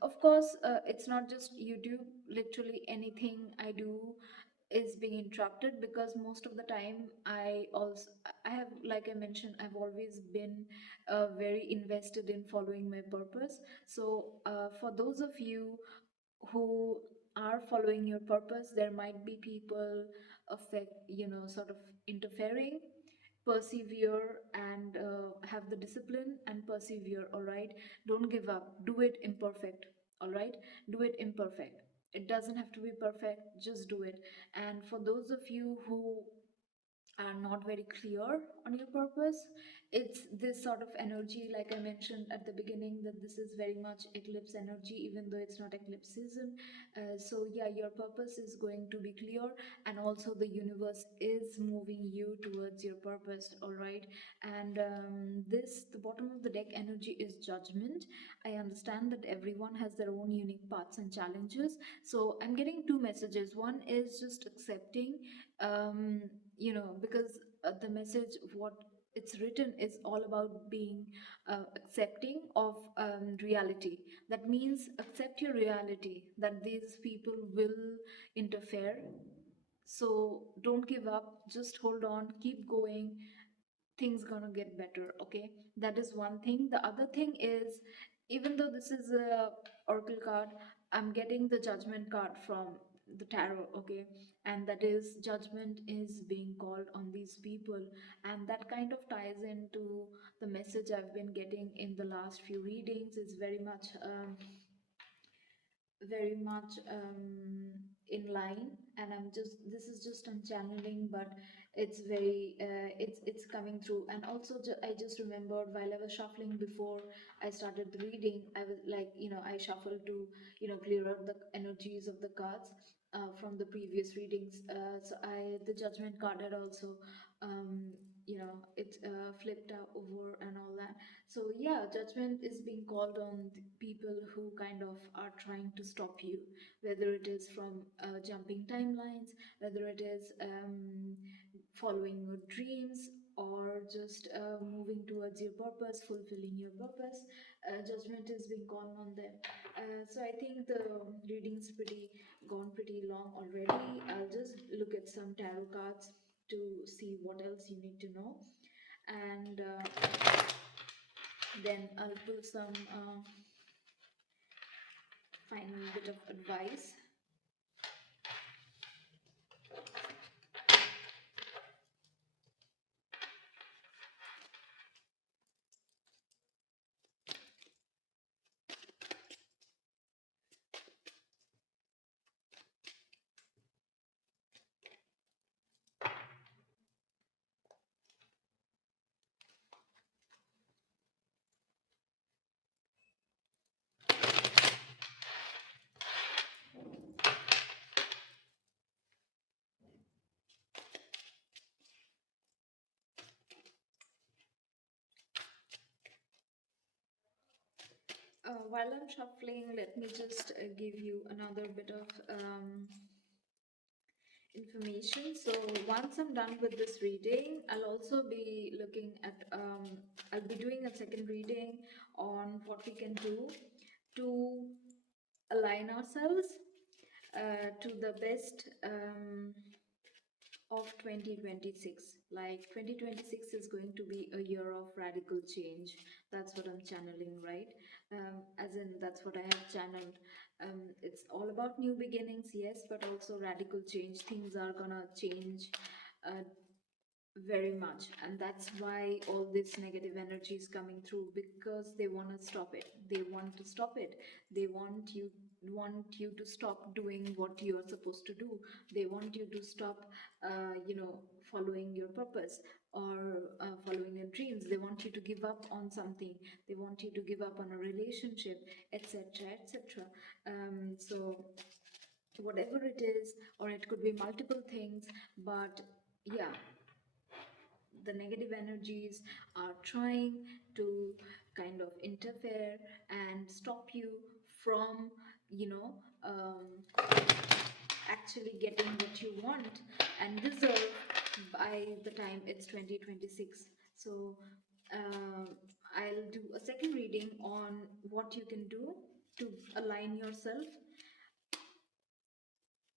of course, it's not just YouTube. Literally anything I do is being interrupted, because most of the time I have, like I mentioned, I've always been very invested in following my purpose. So for those of you who are following your purpose, there might be people affect, sort of interfering. Persevere and have the discipline and persevere, all right? Don't give up. Do it imperfect, all right? Do it imperfect. It doesn't have to be perfect, just do it. And for those of you who are not very clear on your purpose, it's this sort of energy, like I mentioned at the beginning, that this is very much eclipse energy, even though it's not eclipse season. So yeah, your purpose is going to be clear, and also the universe is moving you towards your purpose, all right? And this, the bottom of the deck energy is judgment. I understand that everyone has their own unique paths and challenges. So I'm getting two messages. One is just accepting, um, because the message, what it's written, is all about being accepting of reality. That means accept your reality, that these people will interfere. So don't give up, just hold on, keep going, things gonna get better, okay? That is one thing. The other thing is, even though this is a oracle card, I'm getting the judgment card from the tarot, okay? And that is, judgment is being called on these people, and that kind of ties into the message I've been getting in the last few readings. Is very much in line, and I'm just, this is just, I'm channeling, but it's very it's coming through. And also, I just remembered, while I was shuffling before I started the reading, I was like, I shuffled to clear out the energies of the cards from the previous readings. So I the judgment card had also it flipped over and all that. So yeah, judgment is being called on the people who kind of are trying to stop you, whether it is from jumping timelines, whether it is following your dreams, or just moving towards your purpose, fulfilling your purpose. judgment is being gone on them. So I think the reading's gone pretty long already. I'll just look at some tarot cards to see what else you need to know, and then I'll pull some final bit of advice. While I'm shuffling, let me just give you another bit of information. So once I'm done with this reading, I'll also be looking at, I'll be doing a second reading on what we can do to align ourselves to the best of 2026. Like 2026 is going to be a year of radical change. That's what I'm channeling, right? As in, that's what I have channeled. It's all about new beginnings, yes, but also radical change. Things are gonna change uh, very much, and that's why all this negative energy is coming through, because they want to stop it. They want to stop it. They want you to stop doing what you are supposed to do. They want you to stop following your purpose, or following your dreams. They want you to give up on something. They want you to give up on a relationship, etc., etc. So whatever it is, or it could be multiple things, but yeah, the negative energies are trying to kind of interfere and stop you from, you know, actually getting what you want and deserve by the time it's 2026. So I'll do a second reading on what you can do to align yourself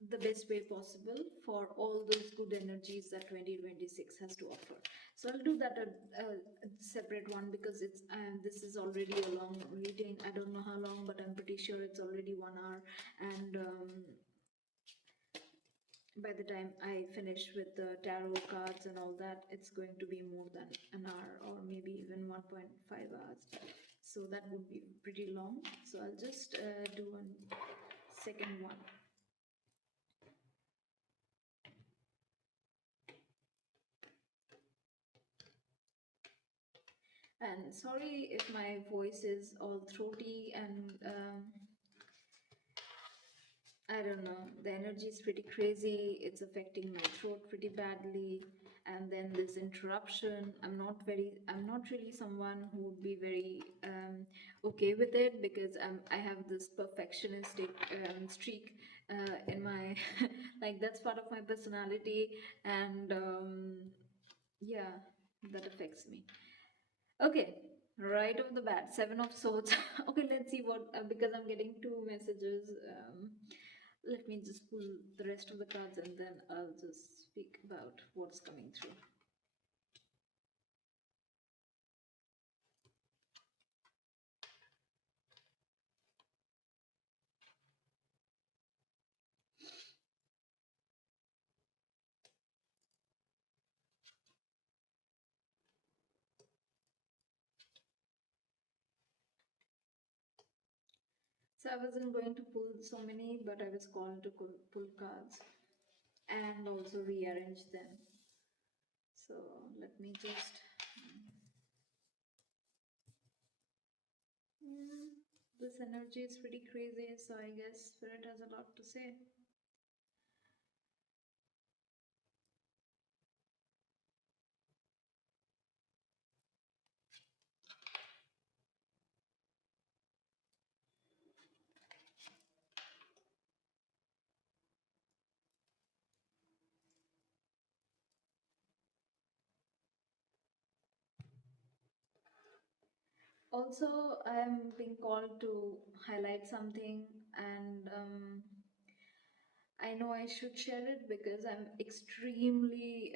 the best way possible for all those good energies that 2026 has to offer. So I'll do that a separate one, because it's this is already a long reading. I don't know how long, but I'm pretty sure it's already 1 hour, and by the time I finish with the tarot cards and all that, it's going to be more than an hour, or maybe even 1.5 hours. So that would be pretty long. So I'll just do a second one. And sorry if my voice is all throaty, and I don't know, the energy is pretty crazy. It's affecting my throat pretty badly. And then this interruption, I'm not really someone who would be very okay with it, because I have this perfectionistic streak in my, like, that's part of my personality. And yeah, that affects me. Okay, right off the bat, Seven of Swords. Okay, let's see what, because I'm getting two messages. Let me just pull the rest of the cards, and then I'll just speak about what's coming through. So I wasn't going to pull so many, but I was called to pull cards and also rearrange them. So let me just. This energy is pretty crazy, so I guess Spirit has a lot to say. Also, I am being called to highlight something, and I know I should share it because I'm extremely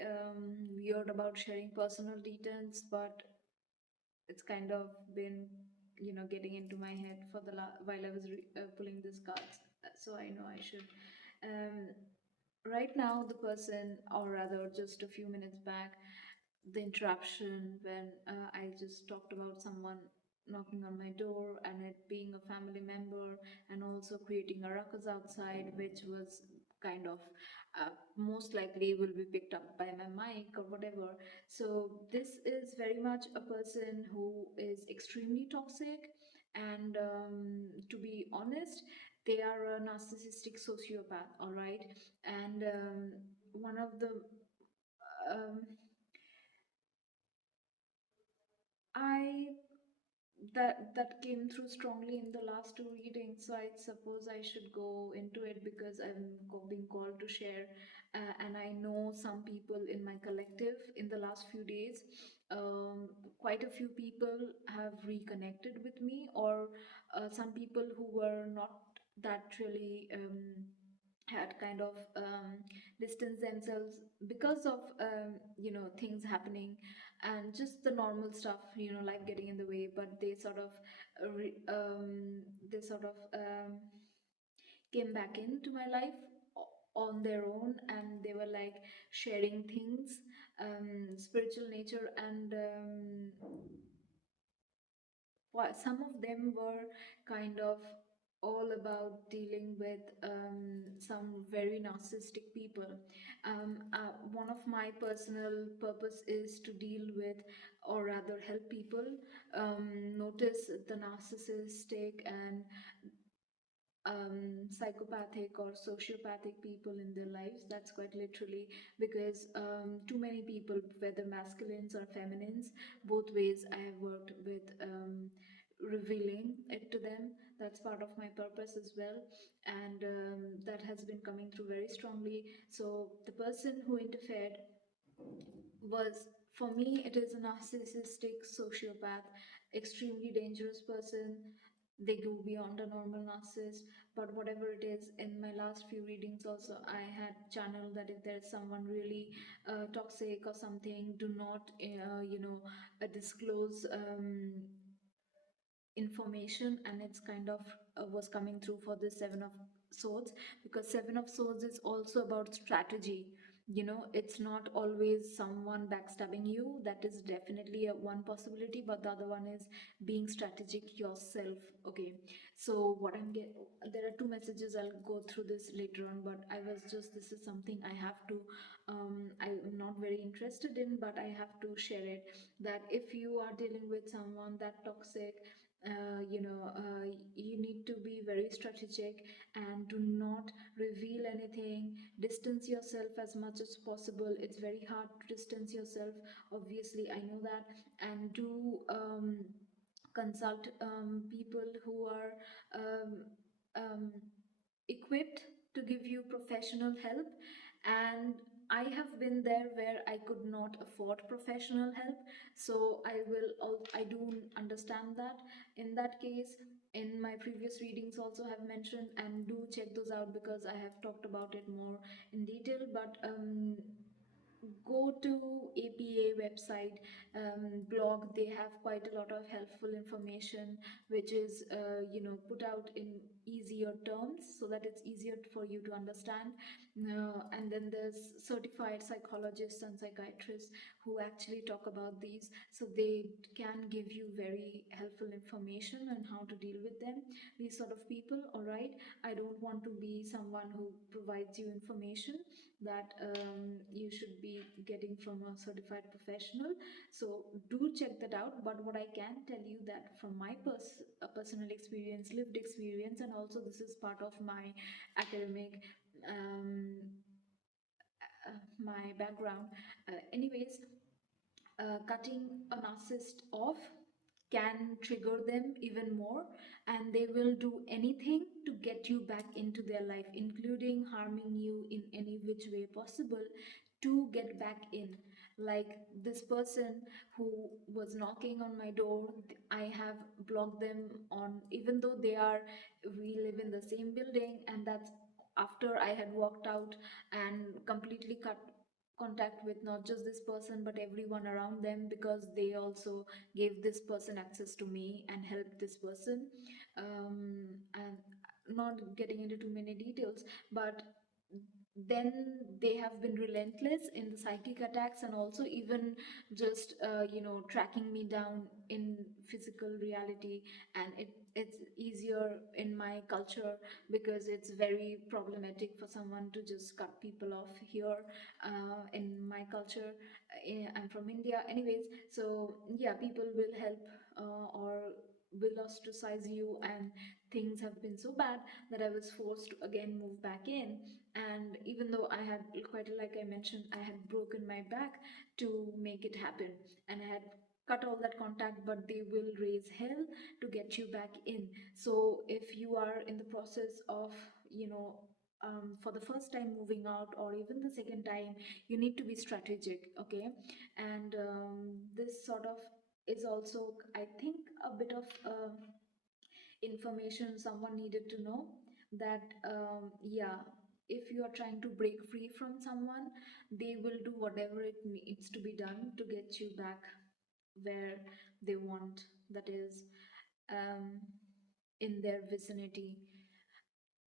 weird about sharing personal details, but it's kind of been, getting into my head for while I was pulling these cards. So I know I should. Um, right now, the person, or rather, just a few minutes back, the interruption when I just talked about someone knocking on my door and it being a family member, and also creating a ruckus outside, which was kind of most likely will be picked up by my mic or whatever. So this is very much a person who is extremely toxic, and to be honest, they are a narcissistic sociopath, all right. And one of the um, I that came through strongly in the last two readings, so I suppose I should go into it because being called to share, and I know some people in my collective in the last few days. Quite a few people have reconnected with me, or some people who were not that really had kind of distanced themselves because of things happening, and just the normal stuff, life getting in the way, but they sort of they sort of came back into my life on their own, and they were like sharing things, spiritual nature, and some of them were kind of all about dealing with some very narcissistic people. One of my personal purpose is to deal with, or rather help people notice the narcissistic and psychopathic or sociopathic people in their lives. That's quite literally because too many people, whether masculines or feminines, both ways, I have worked with revealing it to them. That's part of my purpose as well, and that has been coming through very strongly. So the person who interfered was, for me, it is a narcissistic sociopath, extremely dangerous person. They go beyond a normal narcissist, but whatever it is, in my last few readings also, I had channeled that if there's someone really toxic or something, do not, disclose information. And it's kind of was coming through for the seven of swords, because seven of swords is also about strategy. It's not always someone backstabbing you. That is definitely one possibility, but the other one is being strategic yourself. Okay, so what I'm get there are two messages. I'll go through this later on, but I was just, this is something I have to I'm not very interested in, but I have to share it, that if you are dealing with someone that toxic, you need to be very strategic and do not reveal anything. Distance yourself as much as possible. It's very hard to distance yourself, obviously, I know that. And do consult people who are um, um, equipped to give you professional help. And I have been there where I could not afford professional help, so I do understand that. In that case, in my previous readings also have mentioned, and do check those out because I have talked about it more in detail. But go to APA website, blog. They have quite a lot of helpful information, which is put out in easier terms so that it's easier for you to understand. And then there's certified psychologists and psychiatrists who actually talk about these, so they can give you very helpful information on how to deal with them, these sort of people. All right, I don't want to be someone who provides you information that you should be getting from a certified professional. So do check that out. But what I can tell you, that from my personal experience, lived experience, and also this is part of my academic um, my background. Anyways, cutting a narcissist off can trigger them even more, and they will do anything to get you back into their life, including harming you in any which way possible to get back in. Like this person who was knocking on my door, I have blocked them on, even though we live in the same building, and that's after I had walked out and completely cut contact with not just this person but everyone around them, because they also gave this person access to me and helped this person. And not getting into too many details, but then they have been relentless in the psychic attacks, and also even just tracking me down in physical reality. And it's easier in my culture because it's very problematic for someone to just cut people off here. In my culture, I'm from India anyways, so yeah, people will help or will ostracize you, and things have been so bad that I was forced to again move back in. And even though I had, quite like I mentioned, I had broken my back to make it happen, and I had cut all that contact, but they will raise hell to get you back in. So if you are in the process of, for the first time moving out, or even the second time, you need to be strategic, okay? And this sort of is also, I think, a bit of information someone needed to know, that yeah, if you are trying to break free from someone, they will do whatever it needs to be done to get you back where they want, that is, um, in their vicinity,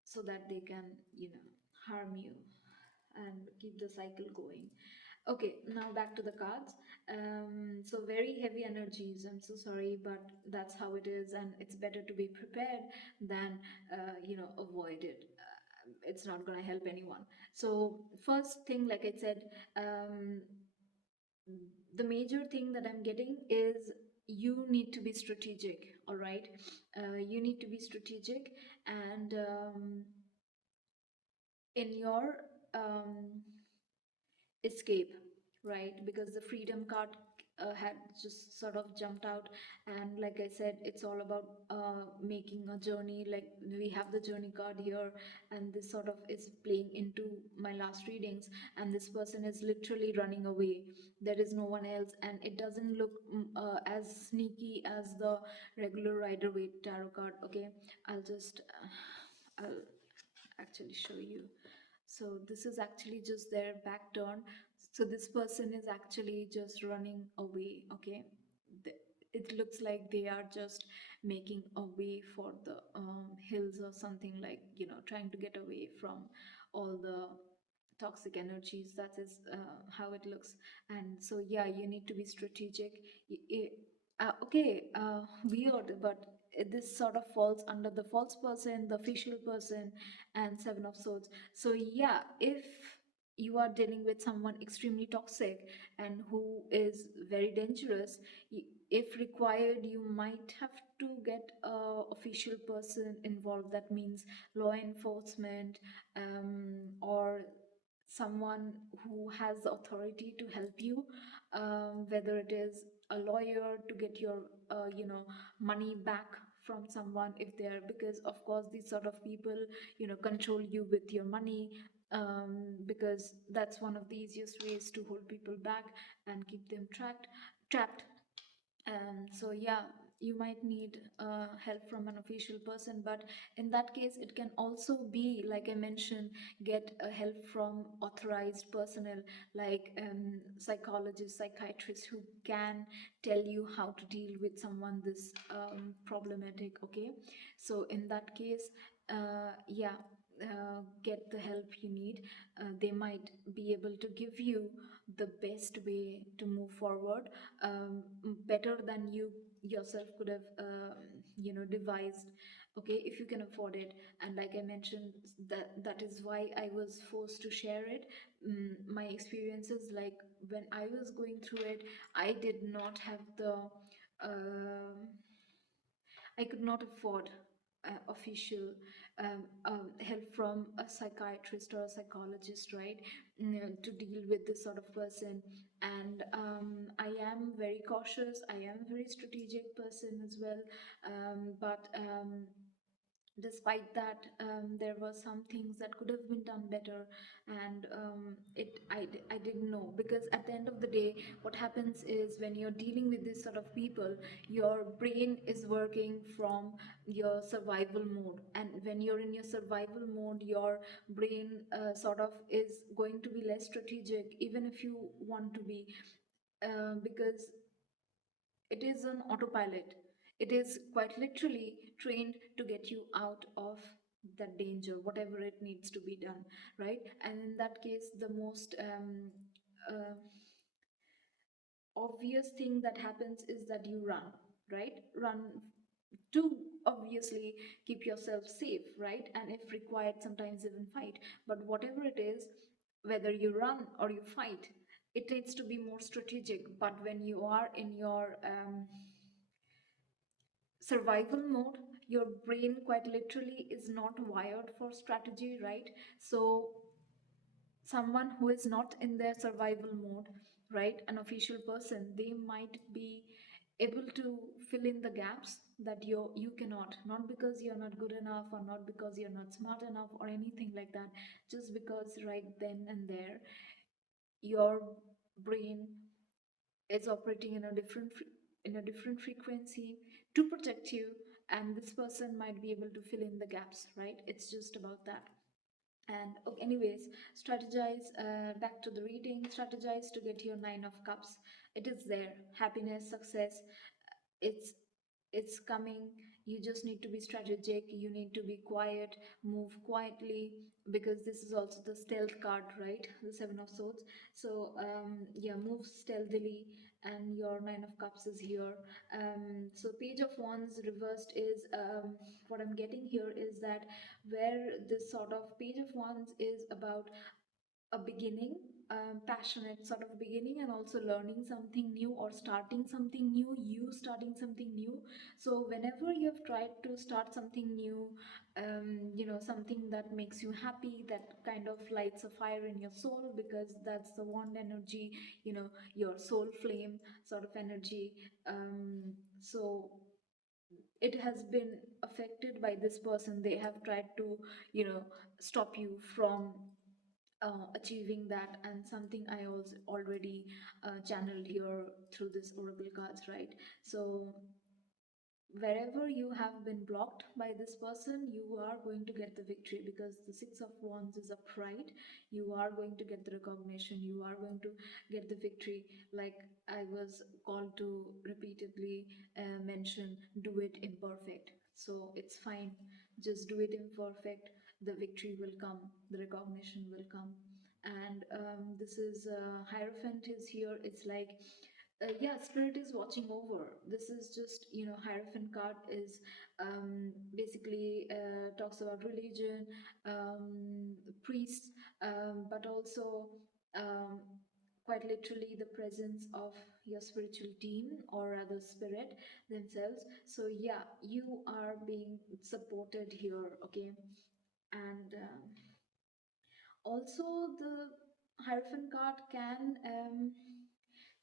so that they can, harm you and keep the cycle going. Okay, now back to the cards. So very heavy energies. I'm so sorry, but that's how it is, and it's better to be prepared than avoid it. It's not gonna help anyone. So first thing, like I said, the major thing that I'm getting is you need to be strategic. All right, you need to be strategic, and in your um, escape, right? Because the freedom card had just sort of jumped out, and like I said, it's all about making a journey. Like we have the journey card here, and this sort of is playing into my last readings, and this person is literally running away. There is no one else, and it doesn't look as sneaky as the regular Rider Waite tarot card. Okay, I'll actually show you. So this is actually just their back turn. So this person is actually just running away, okay? It looks like they are just making a way for the hills or something, like, trying to get away from all the toxic energies. That is how it looks. And so yeah, you need to be strategic. Okay, weird, but this sort of falls under the false person, the official person, and Seven of Swords. So yeah, if you are dealing with someone extremely toxic and who is very dangerous, if required, you might have to get a official person involved. That means law enforcement, or someone who has the authority to help you, whether it is a lawyer to get your money back from someone, if they're, because of course these sort of people control you with your money, because that's one of the easiest ways to hold people back and keep them trapped. So yeah, you might need help from an official person, but in that case, it can also be, like I mentioned, get help from authorized personnel, like psychologists, psychiatrists, who can tell you how to deal with someone this problematic. Okay, so in that case, yeah. Get the help you need. They might be able to give you the best way to move forward, better than you yourself could have devised, okay, if you can afford it. And like I mentioned, that is why I was forced to share it. My experiences, like when I was going through it, I did not have the I could not afford official help from a psychiatrist or a psychologist, right? To deal with this sort of person. And I am very cautious. I am a very strategic person as well. But despite that, there were some things that could have been done better. And I didn't know, because at the end of the day, what happens is when you're dealing with this sort of people, your brain is working from your survival mode, and when you're in your survival mode, your brain sort of is going to be less strategic, even if you want to be, because it is an autopilot. It is quite literally trained to get you out of that danger, whatever it needs to be done, right? And in that case, the most uh, obvious thing that happens is that you run, right? Run to obviously keep yourself safe, right? And if required, sometimes even fight. But whatever it is, whether you run or you fight, it needs to be more strategic. But when you are in your survival mode, your brain quite literally is not wired for strategy, right? So someone who is not in their survival mode, right, an official person, they might be able to fill in the gaps that you cannot, not because you're not good enough or not because you're not smart enough or anything like that, just because right then and there your brain is operating in a different frequency to protect you, and this person might be able to fill in the gaps, right? It's just about that. And okay, anyways, strategize, back to the reading, strategize to get your nine of cups. It is there, happiness, success, it's it's coming. You just need to be strategic, you need to be quiet, move quietly, because this is also the stealth card, right? The seven of swords. So yeah, move stealthily. And your nine of cups is here. So page of wands reversed is, what I'm getting here is that where this sort of page of wands is about a beginning, passionate sort of beginning, and also learning something new or starting something new, you starting something new. So whenever you've tried to start something new, something that makes you happy, that kind of lights a fire in your soul, because that's the wand energy, your soul flame sort of energy. So it has been affected by this person. They have tried to, stop you from achieving that, and something I also already channeled here through this oracle cards, right? So wherever you have been blocked by this person, you are going to get the victory, because the six of wands is a pride. You are going to get the recognition, you are going to get the victory. Like I was called to repeatedly mention, do it imperfect. So it's fine, just do it imperfect. The victory will come, the recognition will come. And this is hierophant is here. It's like, yeah, spirit is watching over. This is just, hierophant card is basically talks about religion, priests, but also um, quite literally the presence of your spiritual team, or rather spirit themselves. So yeah, you are being supported here, okay? And also the Hierophant card can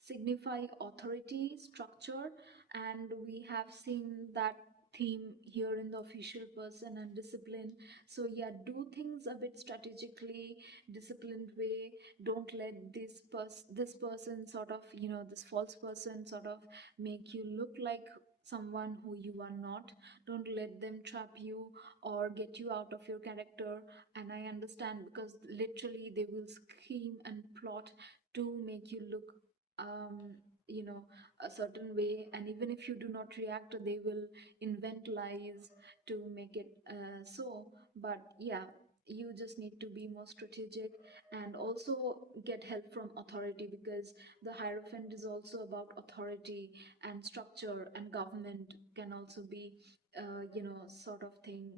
signify authority, structure, and we have seen that theme here in the official person, and discipline. So yeah, do things a bit strategically, disciplined way. Don't let this person sort of, this false person sort of make you look like someone who you are not. Don't let them trap you or get you out of your character. And I understand, because literally they will scheme and plot to make you look um, you know a certain way, and even if you do not react, they will invent lies to make it so. But yeah, you just need to be more strategic, and also get help from authority, because the hierophant is also about authority and structure, and government can also be sort of thing.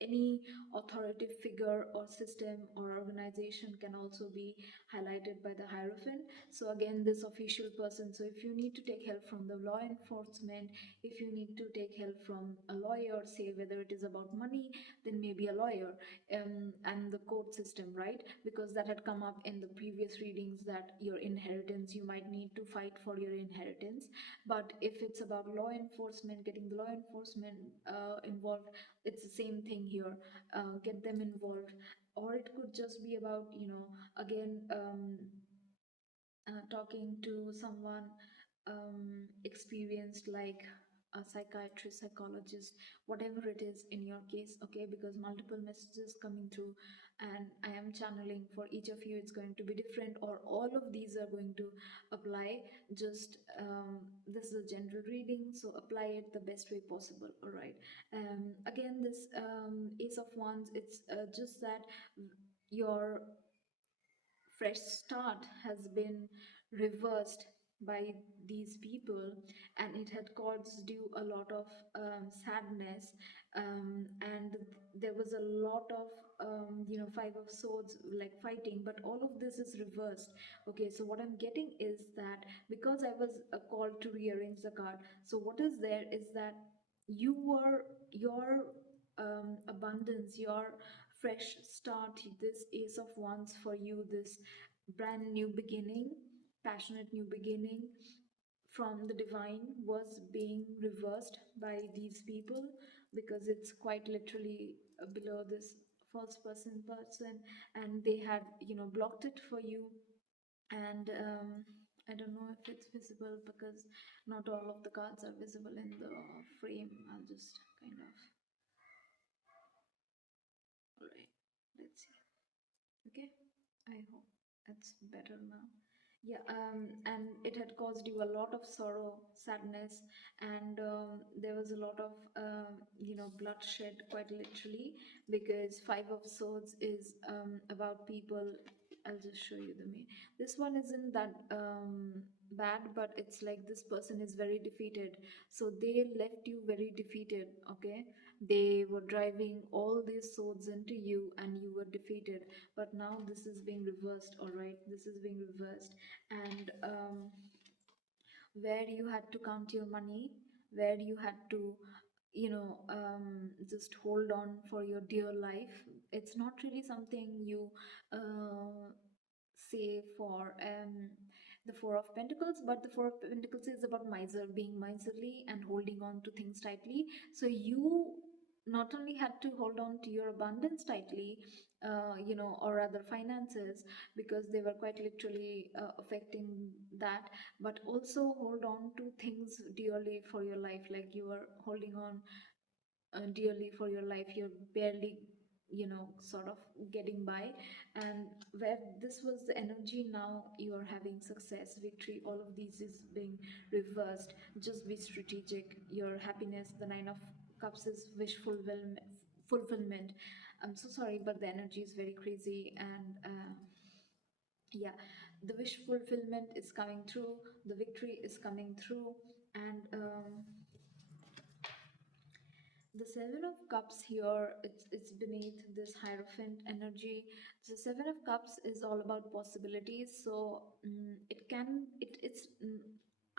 any authoritative figure or system or organization can also be highlighted by the hierophant. So again, this official person, so if you need to take help from the law enforcement, if you need to take help from a lawyer, say whether it is about money, then maybe a lawyer, and the court system, right? Because that had come up in the previous readings, that your inheritance, you might need to fight for your inheritance. But if it's about law enforcement, getting the law enforcement involved, it's the same thing here. Get them involved. Or it could just be about, again, talking to someone experienced, like a psychiatrist, psychologist, whatever it is in your case, okay? Because multiple messages coming through, and I am channeling for each of you, it's going to be different, or all of these are going to apply. Just this is a general reading, so apply it the best way possible. All right. Again, this Ace of Wands, it's just that your fresh start has been reversed by these people, and it had caused you a lot of sadness, and there was a lot of Five of Swords, like fighting, but all of this is reversed. Okay, so what I'm getting is that because I was called to rearrange the card, so what is there is that you were your abundance, your fresh start, this Ace of Wands for you, this brand new beginning, passionate new beginning from the divine, was being reversed by these people, because it's quite literally below this false person, and they had blocked it for you. And I don't know if it's visible, because not all of the cards are visible in the frame. I'll just kind of, all right, let's see. Okay, I hope it's better now. Yeah, and it had caused you a lot of sorrow, sadness, and there was a lot of bloodshed, quite literally, because Five of Swords is about people. I'll just show you the main. This one isn't that bad, but it's like this person is very defeated, so they left you very defeated. Okay, they were driving all these swords into you, and you were defeated. But now this is being reversed. All right, this is being reversed, and where you had to count your money, where you had to just hold on for your dear life. It's not really something you say for the Four of Pentacles, but the Four of Pentacles is about miser, being miserly and holding on to things tightly. So you not only had to hold on to your abundance tightly, or rather finances, because they were quite literally affecting that, but also hold on to things dearly for your life, like you were holding on dearly for your life. You're barely sort of getting by, and where this was the energy, now you are having success, victory, all of these is being reversed. Just be strategic. Your happiness, the Nine of Cups is wish fulfillment. I'm so sorry, but the energy is very crazy, and yeah, the wish fulfillment is coming through, the victory is coming through, and the Seven of Cups here, it's beneath this Hierophant energy. The Seven of Cups is all about possibilities. So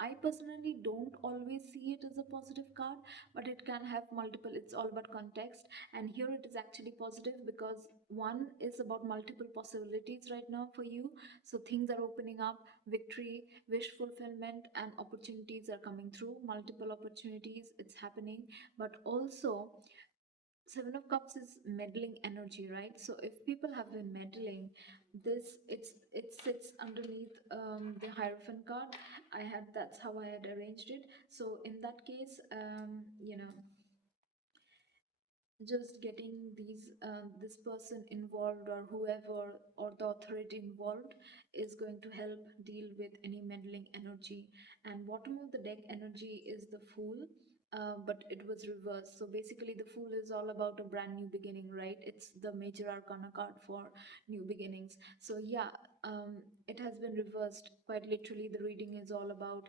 I personally don't always see it as a positive card, but it can have multiple. It's all about context, and here it is actually positive, because one is about multiple possibilities right now for you. So things are opening up, victory, wish fulfillment, and opportunities are coming through. Multiple opportunities, it's happening. But also, Seven of Cups is meddling energy, right? So if people have been meddling, it sits underneath the Hierophant card. That's how I had arranged it. So in that case, just getting this person involved, or whoever, or the authority involved, is going to help deal with any meddling energy. And bottom of the deck energy is the Fool, but it was reversed. So basically the Fool is all about a brand new beginning, right? It's the major arcana card for new beginnings. So yeah, it has been reversed. Quite literally, the reading is all about,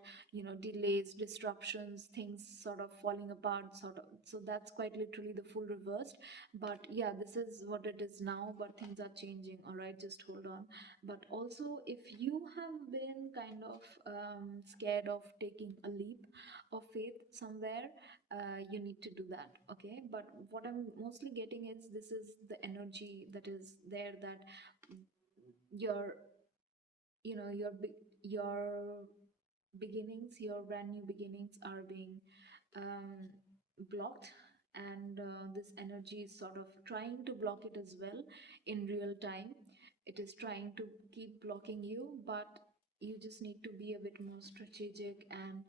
delays, disruptions, things sort of falling apart, sort of. So that's quite literally the full reversed. But yeah, this is what it is now, but things are changing. All right, just hold on. But also, if you have been kind of scared of taking a leap of faith somewhere, you need to do that. Okay, but what I'm mostly getting is this is the energy that is there, that your your beginnings, your brand new beginnings are being um, blocked, and this energy is sort of trying to block it as well in real time. It is trying to keep blocking you, but you just need to be a bit more strategic and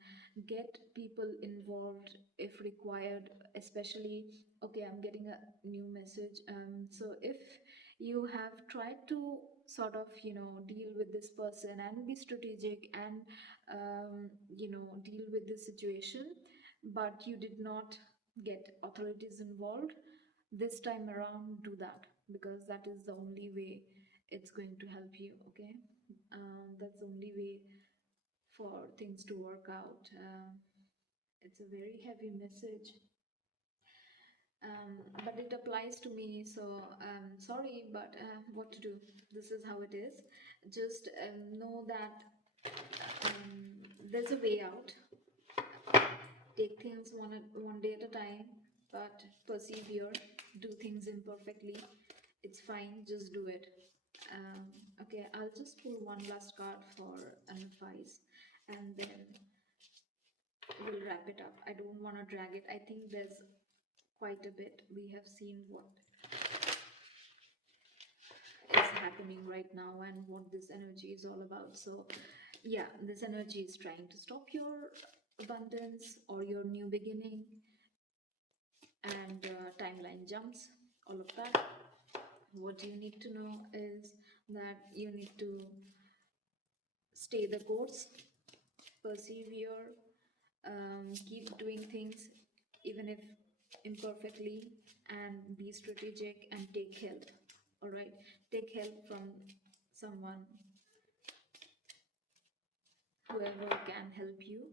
get people involved if required, especially. Okay, I'm getting a new message. So if you have tried to sort of deal with this person and be strategic and deal with this situation, but you did not get authorities involved, this time around do that, because that is the only way it's going to help you. Okay, that's the only way for things to work out. It's a very heavy message, but it applies to me, so sorry, but what to do, this is how it is. Just know that there's a way out. Take things one day at a time, but persevere. Do things imperfectly, it's fine, just do it. um, okay, I'll just pull one last card for an advice, and then we'll wrap it up. I don't want to drag it. I think there's quite a bit. We have seen what is happening right now and what this energy is all about. So yeah, this energy is trying to stop your abundance or your new beginning, and timeline jumps, all of that. What you need to know is that you need to stay the course, persevere, keep doing things even if imperfectly, and be strategic and take help. All right, take help from someone, whoever can help you,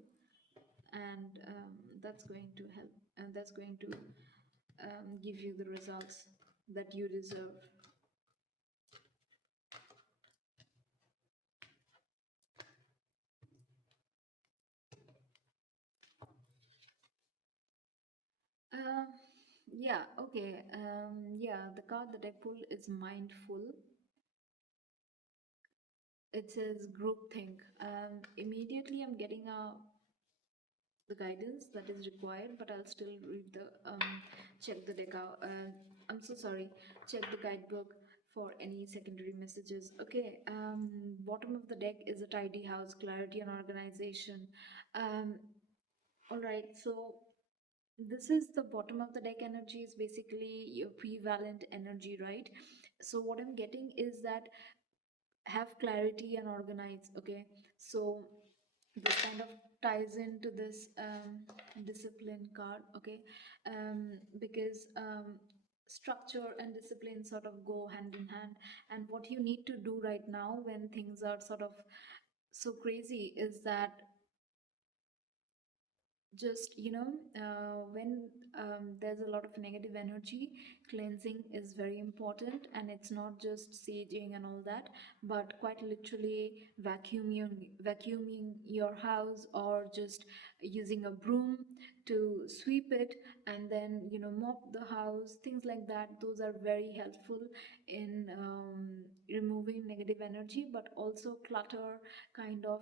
and that's going to help, and that's going to give you the results that you deserve. Um, yeah, okay. Yeah, the card that I pulled is mindful. It says groupthink. Immediately I'm getting the guidance that is required, but I'll still read the check the deck out. I'm so sorry. Check the guidebook for any secondary messages. Okay. Bottom of the deck is a tidy house, clarity and organization. Um, all right. So this is the bottom of the deck energy, is basically your prevalent energy, right? So what I'm getting is that have clarity and organize. Okay, so this kind of ties into this discipline card. Okay, because structure and discipline sort of go hand in hand, and what you need to do right now when things are sort of so crazy is that just when there's a lot of negative energy, cleansing is very important, and it's not just saging and all that, but quite literally vacuuming your house, or just using a broom to sweep it, and then mop the house, things like that. Those are very helpful in removing negative energy, but also clutter kind of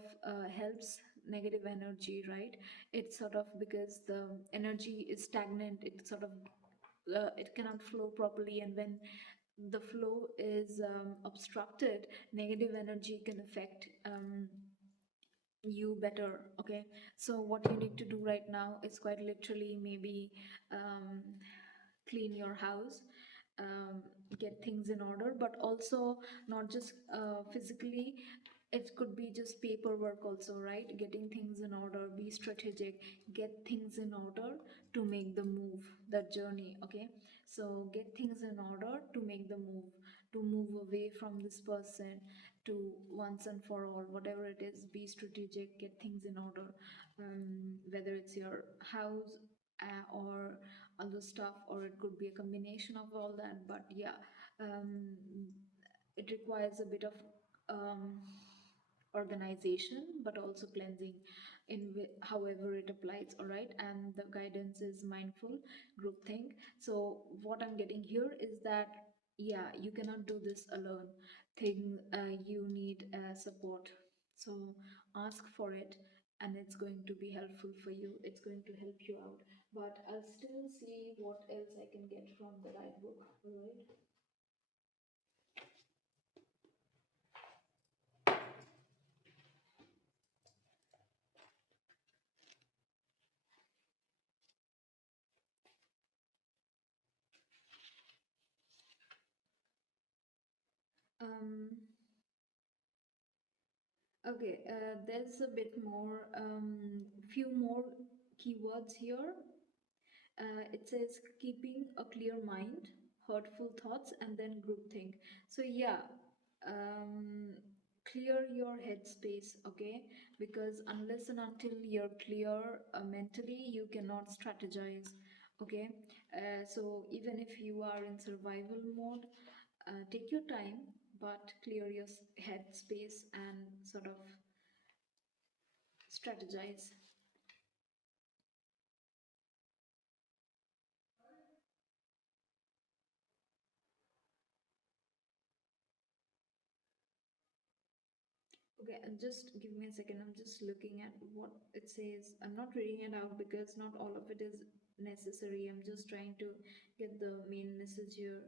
helps negative energy, right? It's sort of because the energy is stagnant, it sort of it cannot flow properly, and when the flow is obstructed, negative energy can affect you better. Okay, so what you need to do right now is quite literally maybe um, clean your house, um, get things in order, but also not just physically. It could be just paperwork also, right? Getting things in order, be strategic, get things in order to make the move, the journey. Okay, so get things in order to make the move. to move away from this person, to once and for all, whatever it is, be strategic, get things in order, whether it's your house or other stuff, or it could be a combination of all that. But yeah, um, it requires a bit of um, organization, but also cleansing in however it applies. All right, and the guidance is mindful groupthink. So what I'm getting here is that yeah, you cannot do this alone. You need support. So ask for it, and it's going to be helpful for you. It's going to help you out. But I'll still see what else I can get from the right book. All right. Um, okay, there's a bit more, few more keywords here. It says keeping a clear mind, hurtful thoughts, and then groupthink. So yeah, um, clear your headspace, okay? Because unless and until you're clear mentally, you cannot strategize, okay? So even if you are in survival mode, take your time, but clear your headspace and sort of strategize. Okay, and just give me a second. I'm just looking at what it says. I'm not reading it out because not all of it is necessary. I'm just trying to get the main message here.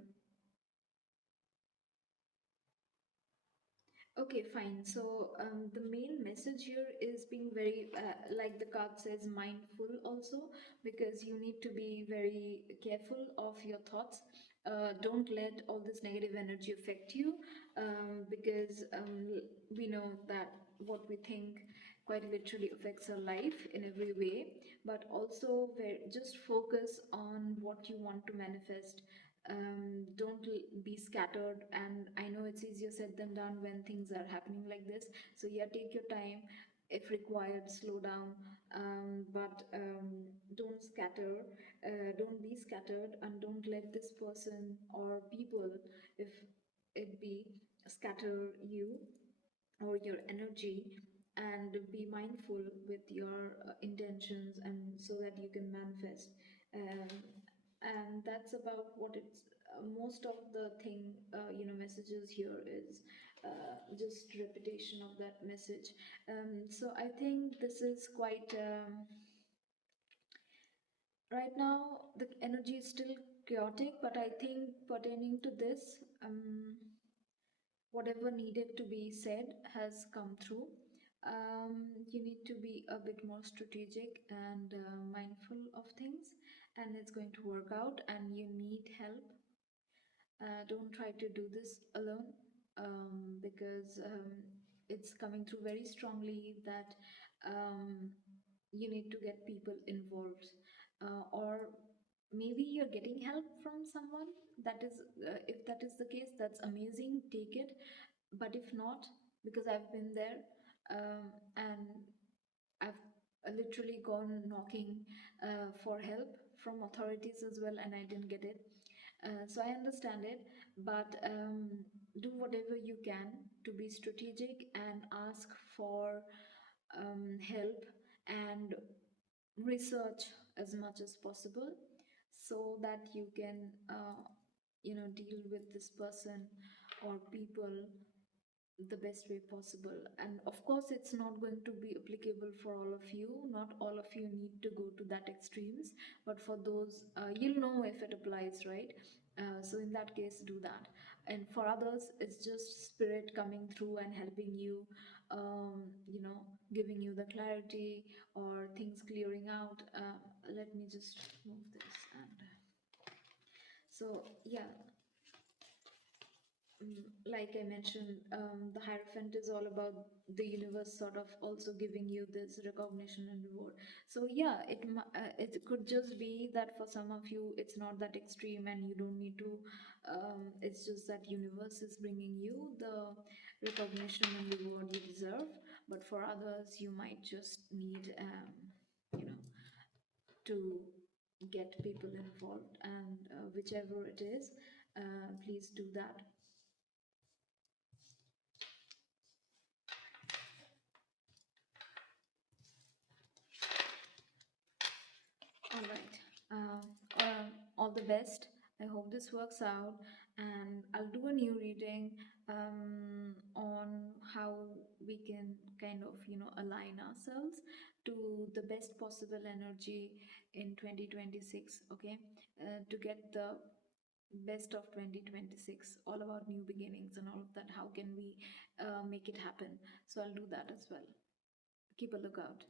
Okay, fine. So the main message here is being very, like the card says, mindful also, because you need to be very careful of your thoughts. Don't let all this negative energy affect you, because we know that what we think quite literally affects our life in every way. But also, just focus on what you want to manifest. Don't be scattered, and I know it's easier said than done when things are happening like this. So yeah, take your time, if required, slow down, but don't scatter, don't be scattered, and don't let this person or people, if it be, scatter you or your energy. And be mindful with your intentions, and so that you can manifest. um, and that's about what it's, most of the thing, messages here is just repetition of that message. So I think this is quite, right now the energy is still chaotic, but I think pertaining to this, whatever needed to be said has come through. You need to be a bit more strategic and mindful of things, and it's going to work out, and you need help. Don't try to do this alone, because it's coming through very strongly that um, you need to get people involved, or maybe you're getting help from someone. That is, if that is the case, that's amazing, take it. But if not, because I've been there, and I've literally gone knocking for help from authorities as well, and I didn't get it. So I understand it, but do whatever you can to be strategic and ask for help, and research as much as possible, so that you can, deal with this person or people the best way possible. And of course, it's not going to be applicable for all of you. Not all of you need to go to that extremes, but for those, you'll know if it applies, right? So in that case, do that. And for others, it's just spirit coming through and helping you, giving you the clarity or things clearing out. Let me just move this. And so yeah, like I mentioned, the Hierophant is all about the universe sort of also giving you this recognition and reward. So yeah, it could just be that for some of you it's not that extreme and you don't need to. It's just that universe is bringing you the recognition and reward you deserve. But for others, you might just need, you know, to get people involved, and whichever it is, please do that. All right. Um, all the best. I hope this works out, and I'll do a new reading on how we can kind of, align ourselves to the best possible energy in 2026. Okay, to get the best of 2026, all about new beginnings and all of that. How can we make it happen? So I'll do that as well. Keep a lookout.